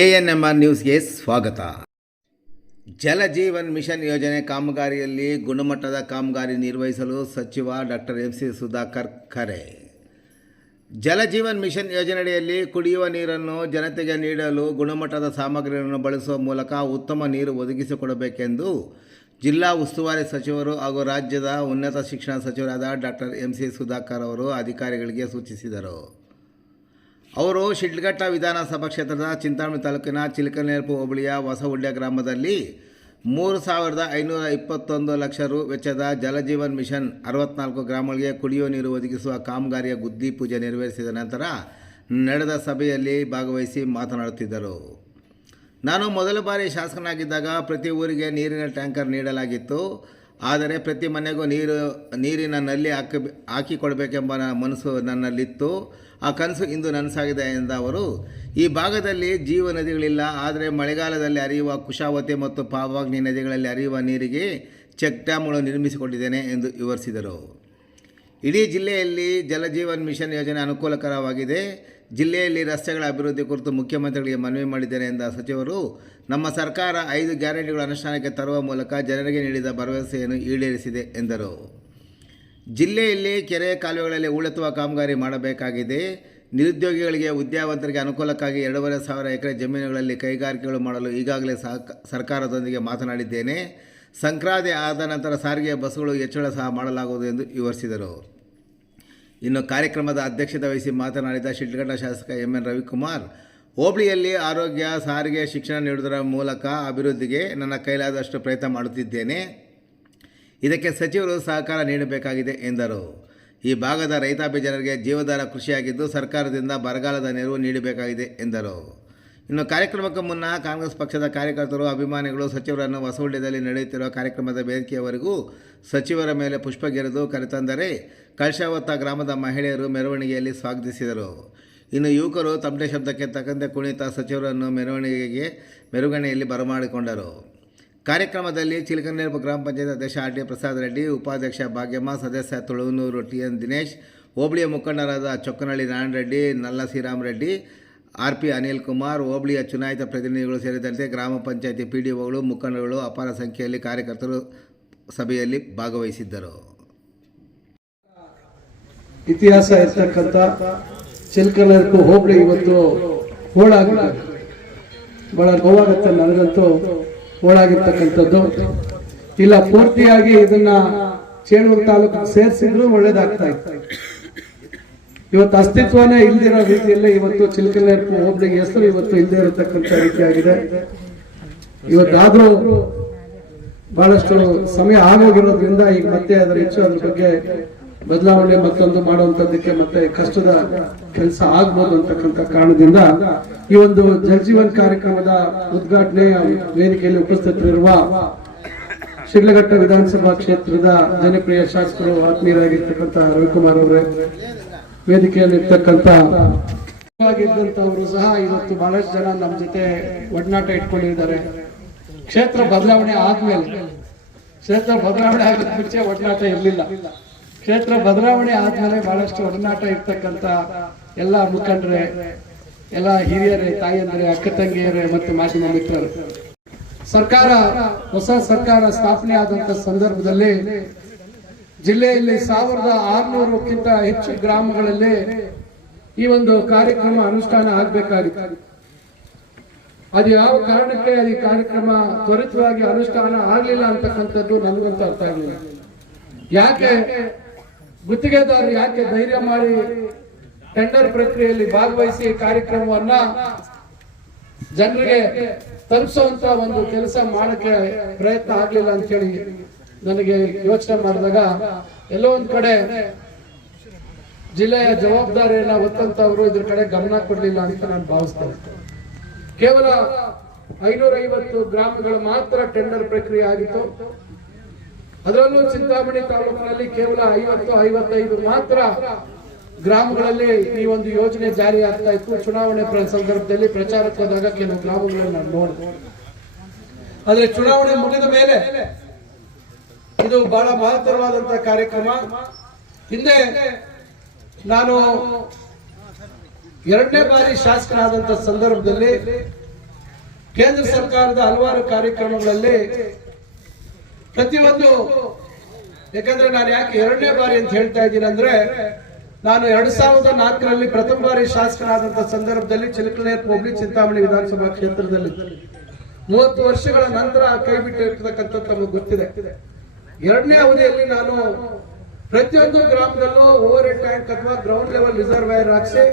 A N M R ನ್ಯೂಸ್ಗೆ ಸ್ವಾಗತ. Jal Jeevan mission ಯೋಜನೆ ಕಾಮಗಾರಿಯಲ್ಲಿ ಗುಣಮಟ್ಟದ ಕಾಮಗಾರಿ ನಿರ್ವಹಿಸಲು ಸಚಿವ ಡಾಕ್ಟರ್ ಎಂ ಸಿ ಸುಧಾಕರ್ ಕರೆ. ಜಲಜೀವನ್ ಮಿಷನ್ ಯೋಜನೆಯಡಿಯಲ್ಲಿ ಕುಡಿಯುವ ನೀರನ್ನು ಜನತೆಗೆ ನೀಡಲು ಗುಣಮಟ್ಟದ ಸಾಮಗ್ರಿಗಳನ್ನು ಬಳಸುವ ಮೂಲಕ ಉತ್ತಮ ನೀರು ಒದಗಿಸಿಕೊಡಬೇಕೆಂದು ಜಿಲ್ಲಾ ಉಸ್ತುವಾರಿ ಸಚಿವರು ಹಾಗೂ ರಾಜ್ಯದ ಉನ್ನತ ಶಿಕ್ಷಣ ಸಚಿವರಾದ ಡಾಕ್ಟರ್ ಎಂ ಸಿ ಸುಧಾಕರ್ ಅವರು ಅಧಿಕಾರಿಗಳಿಗೆ ಸೂಚಿಸಿದರು. ಅವರು ಶಿಡ್ಲಘಟ್ಟ ವಿಧಾನಸಭಾ ಕ್ಷೇತ್ರದ ಚಿಂತಾಮಣಿ ತಾಲೂಕಿನ ಚಿಲಕನೇರ್ಪು ಹೋಬಳಿಯ ಹೊಸಹುಡ್ಯ ಗ್ರಾಮದಲ್ಲಿ ಮೂರು ಸಾವಿರದ ಐನೂರ ಇಪ್ಪತ್ತೊಂದು ಲಕ್ಷ ರು ವೆಚ್ಚದ ಜಲಜೀವನ್ ಮಿಷನ್ ಅರವತ್ನಾಲ್ಕು ಗ್ರಾಮಗಳಿಗೆ ಕುಡಿಯುವ ನೀರು ಒದಗಿಸುವ ಕಾಮಗಾರಿಯ ಗುದ್ದಿ ಪೂಜೆ ನೆರವೇರಿಸಿದ ನಂತರ ನಡೆದ ಸಭೆಯಲ್ಲಿ ಭಾಗವಹಿಸಿ ಮಾತನಾಡುತ್ತಿದ್ದರು. ನಾನು ಮೊದಲ ಬಾರಿ ಶಾಸಕನಾಗಿದ್ದಾಗ ಪ್ರತಿ ಊರಿಗೆ ನೀರಿನ ಟ್ಯಾಂಕರ್ ನೀಡಲಾಗಿತ್ತು. ಆದರೆ ಪ್ರತಿ ಮನೆಗೂ ನೀರು, ನೀರಿನ ನಲ್ಲಿ ಹಾಕಿ ಹಾಕಿಕೊಡಬೇಕೆಂಬ ಮನಸ್ಸು ನನ್ನಲ್ಲಿತ್ತು. ಆ ಕನಸು ಇಂದು ನನಸಾಗಿದೆ ಎಂದ ಅವರು, ಈ ಭಾಗದಲ್ಲಿ ಜೀವ ನದಿಗಳಿಲ್ಲ, ಆದರೆ ಮಳೆಗಾಲದಲ್ಲಿ ಹರಿಯುವ ಕುಶಾವತಿ ಮತ್ತು ಪಾವಾಗ್ನಿ ನದಿಗಳಲ್ಲಿ ಹರಿಯುವ ನೀರಿಗೆ ಚೆಕ್ ಡ್ಯಾಮ್ಗಳು ನಿರ್ಮಿಸಿಕೊಂಡಿದ್ದೇನೆ ಎಂದು ವಿವರಿಸಿದರು. ಇಡೀ ಜಿಲ್ಲೆಯಲ್ಲಿ ಜಲಜೀವನ್ ಮಿಷನ್ ಯೋಜನೆ ಅನುಕೂಲಕರವಾಗಿದೆ. ಜಿಲ್ಲೆಯಲ್ಲಿ ರಸ್ತೆಗಳ ಅಭಿವೃದ್ಧಿ ಕುರಿತು ಮುಖ್ಯಮಂತ್ರಿಗಳಿಗೆ ಮನವಿ ಮಾಡಿದ್ದೇನೆ ಎಂದ ಸಚಿವರು ನಮ್ಮ ಸರ್ಕಾರ ಐದು ಗ್ಯಾರಂಟಿಗಳ ಅನುಷ್ಠಾನಕ್ಕೆ ತರುವ ಮೂಲಕ ಜನರಿಗೆ ನೀಡಿದ ಭರವಸೆಯನ್ನು ಈಡೇರಿಸಿದೆ ಎಂದರು. ಜಿಲ್ಲೆಯಲ್ಲಿ ಕೆರೆ ಕಾಲುವೆಗಳಲ್ಲಿ ಹೂಳೆತ್ತುವ ಕಾಮಗಾರಿ ಮಾಡಬೇಕಾಗಿದೆ. ನಿರುದ್ಯೋಗಿಗಳಿಗೆ ಉದ್ಯಾವಂತರಿಗೆ ಅನುಕೂಲಕ್ಕಾಗಿ ಎರಡೂವರೆ ಸಾವಿರ ಎಕರೆ ಜಮೀನುಗಳಲ್ಲಿ ಕೈಗಾರಿಕೆಗಳು ಮಾಡಲು ಈಗಾಗಲೇ ಸರ್ಕಾರದೊಂದಿಗೆ ಮಾತನಾಡಿದ್ದೇನೆ. ಸಂಕ್ರಾಂತಿ ಆದ ನಂತರ ಸಾರಿಗೆ ಬಸ್ಸುಗಳು ಹೆಚ್ಚಳ ಸಹ ಮಾಡಲಾಗುವುದು ಎಂದು ವಿವರಿಸಿದರು. ಇನ್ನು ಕಾರ್ಯಕ್ರಮದ ಅಧ್ಯಕ್ಷತೆ ವಹಿಸಿ ಮಾತನಾಡಿದ ಶಿಡ್ಲಘಟ್ಟ ಶಾಸಕ ಎಂ ಎನ್ ರವಿಕುಮಾರ್ ಹೋಬಳಿಯಲ್ಲಿ ಆರೋಗ್ಯ, ಸಾರಿಗೆ, ಶಿಕ್ಷಣ ನೀಡುವುದರ ಮೂಲಕ ಅಭಿವೃದ್ಧಿಗೆ ನನ್ನ ಕೈಲಾದಷ್ಟು ಪ್ರಯತ್ನ ಮಾಡುತ್ತಿದ್ದೇನೆ. ಇದಕ್ಕೆ ಸಚಿವರು ಸಹಕಾರ ನೀಡಬೇಕಾಗಿದೆ ಎಂದರು. ಈ ಭಾಗದ ರೈತಾಪಿ ಜನರಿಗೆ ಜೀವಧಾರ ಕೃಷಿಯಾಗಿದ್ದು ಸರ್ಕಾರದಿಂದ ಬರಗಾಲದ ನೆರವು ನೀಡಬೇಕಾಗಿದೆ ಎಂದರು. ಇನ್ನು ಕಾರ್ಯಕ್ರಮಕ್ಕೆ ಮುನ್ನ ಕಾಂಗ್ರೆಸ್ ಪಕ್ಷದ ಕಾರ್ಯಕರ್ತರು, ಅಭಿಮಾನಿಗಳು ಸಚಿವರನ್ನು ಹೊಸಹುಳ್ಳ್ಯದಲ್ಲಿ ನಡೆಯುತ್ತಿರುವ ಕಾರ್ಯಕ್ರಮದ ವೇದಿಕೆಯವರೆಗೂ ಸಚಿವರ ಮೇಲೆ ಪುಷ್ಪಗೆರೆದು ಕರೆತಂದರೆ ಕಳಶಾವತ್ತ ಗ್ರಾಮದ ಮಹಿಳೆಯರು ಮೆರವಣಿಗೆಯಲ್ಲಿ ಸ್ವಾಗತಿಸಿದರು. ಇನ್ನು ಯುವಕರು ತಮಟೆ ಶಬ್ದಕ್ಕೆ ತಕ್ಕಂತೆ ಕುಣಿತ ಸಚಿವರನ್ನು ಮೆರವಣಿಗೆಗೆ ಮೆರವಣಿಗೆಯಲ್ಲಿ ಬರಮಾಡಿಕೊಂಡರು. ಕಾರ್ಯಕ್ರಮದಲ್ಲಿ ಚಿಲಕನೇರ್ಪು ಗ್ರಾಮ ಪಂಚಾಯತ್ ಅಧ್ಯಕ್ಷ ಆರ್ ಡಿ ಪ್ರಸಾದ್ ರೆಡ್ಡಿ, ಉಪಾಧ್ಯಕ್ಷ ಭಾಗ್ಯಮ್ಮ, ಸದಸ್ಯ ತುಳುವನೂರು ಟಿ ಎನ್ ದಿನೇಶ್, ಹೋಬಳಿಯ ಮುಖಂಡರಾದ ಚೊಕ್ಕನಹಳ್ಳಿ ನಾರಾಯಣ ರೆಡ್ಡಿ, ನಲ್ಲ ಶ್ರೀರಾಮ್ ರೆಡ್ಡಿ, ಆರ್ ಪಿ ಅನಿಲ್ ಕುಮಾರ್, ಹೋಬಳಿಯ ಚುನಾಯಿತ ಪ್ರತಿನಿಧಿಗಳು ಸೇರಿದಂತೆ ಗ್ರಾಮ ಪಂಚಾಯತಿ ಪಿ ಡಿ ಒಗಳು, ಮುಖಂಡರುಗಳು ಅಪಾರ ಸಂಖ್ಯೆಯಲ್ಲಿ ಕಾರ್ಯಕರ್ತರು ಸಭೆಯಲ್ಲಿ ಭಾಗವಹಿಸಿದ್ದರು. ಇತಿಹಾಸ ಇರ್ತಕ್ಕಂಥ ಚಿಲ್ಕನರ್ಕು ಹೋಬಳಿ ಇವತ್ತು ಹೋಳಾಗಿದೆ ಬಹಳ ನೋವಾಗುತ್ತೆ ನನಗಂತೂ ಹೋಳಾಗಿರ್ತಕ್ಕಂಥದ್ದು. ಇಲ್ಲ, ಪೂರ್ತಿಯಾಗಿ ಇದನ್ನ ಚೇಳೂರು ತಾಲೂಕು ಸೇರಿಸಿದ್ರು ಒಳ್ಳೇದಾಗ್ತಾ ಇತ್ತು. ಇವತ್ತು ಅಸ್ತಿತ್ವನೇ ಇಲ್ದಿರೋ ರೀತಿಯಲ್ಲೇ ಇವತ್ತು ಚಿಲ್ಕನರ್ಕು ಹೋಬಳಿಗೆ ಹೆಸರು ಇವತ್ತು ಇಲ್ಲದೆ ಇರತಕ್ಕಂಥ ರೀತಿಯಾಗಿದೆ. ಇವತ್ತಾದ್ರೂ ಬಹಳಷ್ಟು ಸಮಯ ಆಗೋಗಿರೋದ್ರಿಂದ ಈಗ ಮತ್ತೆ ಅದರ ಹೆಚ್ಚು ಅದ್ರ ಬಗ್ಗೆ ಬದಲಾವಣೆ ಮತ್ತೊಂದು ಮಾಡುವಂತದ್ದಕ್ಕೆ ಮತ್ತೆ ಕಷ್ಟದ ಕೆಲಸ ಆಗ್ಬೋದು ಅಂತಕ್ಕಂಥ ಕಾರಣದಿಂದ ಈ ಒಂದು ಜಲ್ಜೀವನ್ ಕಾರ್ಯಕ್ರಮದ ಉದ್ಘಾಟನೆ ವೇದಿಕೆಯಲ್ಲಿ ಉಪಸ್ಥಿತರಿರುವ ಶಿಡ್ಲಘಟ್ಟ ವಿಧಾನಸಭಾ ಕ್ಷೇತ್ರದ ಜನಪ್ರಿಯ ಶಾಸಕರು ಆತ್ಮೀಯರಾಗಿರ್ತಕ್ಕಂಥ ರವಿಕುಮಾರ್ ಅವರೇ, ವೇದಿಕೆಯಲ್ಲಿ ಇರ್ತಕ್ಕಂಥ ಆಗಿದ್ದಂತವರು ಸಹ ಇವತ್ತು ಬಹಳಷ್ಟು ಜನ ನಮ್ಮ ಜೊತೆ ಒಡನಾಟ ಇಟ್ಕೊಂಡಿದ್ದಾರೆ. ಕ್ಷೇತ್ರ ಬದಲಾವಣೆ ಆದ್ಮೇಲೆ, ಕ್ಷೇತ್ರ ಬದಲಾವಣೆ ಆಗಿದ್ದ ಮುಂಚೆ ಒಡನಾಟ ಇರಲಿಲ್ಲ. ಕ್ಷೇತ್ರ ಬದಲಾವಣೆ ಆದ್ಮೇಲೆ ಬಹಳಷ್ಟು ಒಡನಾಟ ಇರ್ತಕ್ಕಂಥ ಎಲ್ಲ ಮುಖಂಡ್ರೆ, ಎಲ್ಲ ಹಿರಿಯರೇ ತಾಯಿಯಂದರೆ ಅಕ್ಕ ತಂಗಿಯರೇ ಮತ್ತು ಮಾಧ್ಯಮ ಮಿತ್ರರು ಸರ್ಕಾರ, ಹೊಸ ಸರ್ಕಾರ ಸ್ಥಾಪನೆ ಆದಂತ ಸಂದರ್ಭದಲ್ಲಿ ಜಿಲ್ಲೆಯಲ್ಲಿ ಸಾವಿರದ ಆರ್ನೂರಕ್ಕಿಂತ ಹೆಚ್ಚು ಗ್ರಾಮಗಳಲ್ಲಿ ಈ ಒಂದು ಕಾರ್ಯಕ್ರಮ ಅನುಷ್ಠಾನ ಆಗ್ಬೇಕಾಗಿತ್ತು. ಅದು ಯಾವ ಕಾರಣಕ್ಕೆ ಈ ಕಾರ್ಯಕ್ರಮ ತ್ವರಿತವಾಗಿ ಅನುಷ್ಠಾನ ಆಗಲಿಲ್ಲ ಅಂತಕ್ಕಂಥದ್ದು ನನಗಂತೂ ಅರ್ಥ ಆಗಲಿಲ್ಲ. ಯಾಕೆ? ಗುತ್ತಿಗೆದಾರರು ಯಾಕೆ ಧೈರ್ಯ ಮಾಡಿ ಟೆಂಡರ್ ಪ್ರಕ್ರಿಯೆಯಲ್ಲಿ ಭಾಗವಹಿಸಿ ಕಾರ್ಯಕ್ರಮವನ್ನ ಜನರಿಗೆ ತಲುಪಿಸುವಂತ ಒಂದು ಕೆಲಸ ಮಾಡಕ್ಕೆ ಪ್ರಯತ್ನ ಆಗ್ಲಿಲ್ಲ ಅಂತ ಹೇಳಿ ನನಗೆ ಯೋಚನೆ ಮಾಡಿದಾಗ ಎಲ್ಲೋ ಒಂದ್ ಕಡೆ ಜಿಲ್ಲೆಯ ಜವಾಬ್ದಾರಿಯನ್ನ ಹೊತ್ತಂತವ್ರು ಇದ್ರ ಕಡೆ ಗಮನ ಕೊಡ್ಲಿಲ್ಲ ಅಂತ ನಾನು ಭಾವಿಸ್ತೇನೆ. ಕೇವಲ ಐನೂರ ಐವತ್ತು ಗ್ರಾಮಗಳು ಮಾತ್ರ ಟೆಂಡರ್ ಪ್ರಕ್ರಿಯೆ ಆಗಿತ್ತು. ಅದರಲ್ಲೂ ಚಿಂತಾಮಣಿ ತಾಲೂಕಿನಲ್ಲಿ ಕೇವಲ ಐವತ್ತು, ಐವತ್ತೈದು ಮಾತ್ರ ಗ್ರಾಮಗಳಲ್ಲಿ ಈ ಒಂದು ಯೋಜನೆ ಜಾರಿ ಆಗ್ತಾ ಇತ್ತು. ಚುನಾವಣೆ ಸಂದರ್ಭದಲ್ಲಿ ಪ್ರಚಾರಕ್ಕೆ ಹೋದಾಗ ಕೆಲವು ಗ್ರಾಮಗಳನ್ನು ನಾನು ನೋಡಿದೆ ಆದ್ರೆ ಚುನಾವಣೆ ಮುಗಿದ ಮೇಲೆ ಇದು ಬಹಳ ಮಹತ್ತರವಾದಂತಹ ಕಾರ್ಯಕ್ರಮ. ಹಿಂದೆ ನಾನು ಎರಡನೇ ಬಾರಿ ಶಾಸಕನಾದಂತ ಸಂದರ್ಭದಲ್ಲಿ ಕೇಂದ್ರ ಸರ್ಕಾರದ ಹಲವಾರು ಕಾರ್ಯಕ್ರಮಗಳಲ್ಲಿ ಪ್ರತಿಯೊಂದು ಯಾಕಂದ್ರೆ ನಾನು ಯಾಕೆ ಎರಡನೇ ಬಾರಿ ಅಂತ ಹೇಳ್ತಾ ಇದ್ದೀನಿ ಅಂದ್ರೆ ನಾನು ಎರಡ್ ಸಾವಿರದ ನಾಲ್ಕರಲ್ಲಿ ಪ್ರಥಮ ಬಾರಿ ಶಾಸಕನಾದಂತ ಸಂದರ್ಭದಲ್ಲಿ ಚಿಲಕನೇ ಹೋಗ್ಲಿ ಚಿಂತಾಮಣಿ ವಿಧಾನಸಭಾ ಕ್ಷೇತ್ರದಲ್ಲಿ. ಮೂವತ್ತು ವರ್ಷಗಳ ನಂತರ ಕೈ ಬಿಟ್ಟಿರ್ತಕ್ಕಂಥದ್ದು ತಮಗೆ ಗೊತ್ತಿದೆ. ಎರಡನೇ ಅವಧಿಯಲ್ಲಿ ನಾನು ಪ್ರತಿಯೊಂದು ಗ್ರಾಮದಲ್ಲೂ ಓವರ್ ಹೆಡ್ ಟ್ಯಾಂಕ್ ಅಥವಾ ಗ್ರೌಂಡ್ ಲೆವೆಲ್ ರಿಸರ್ವೈರ್ ಹಾಕಿಸಿ,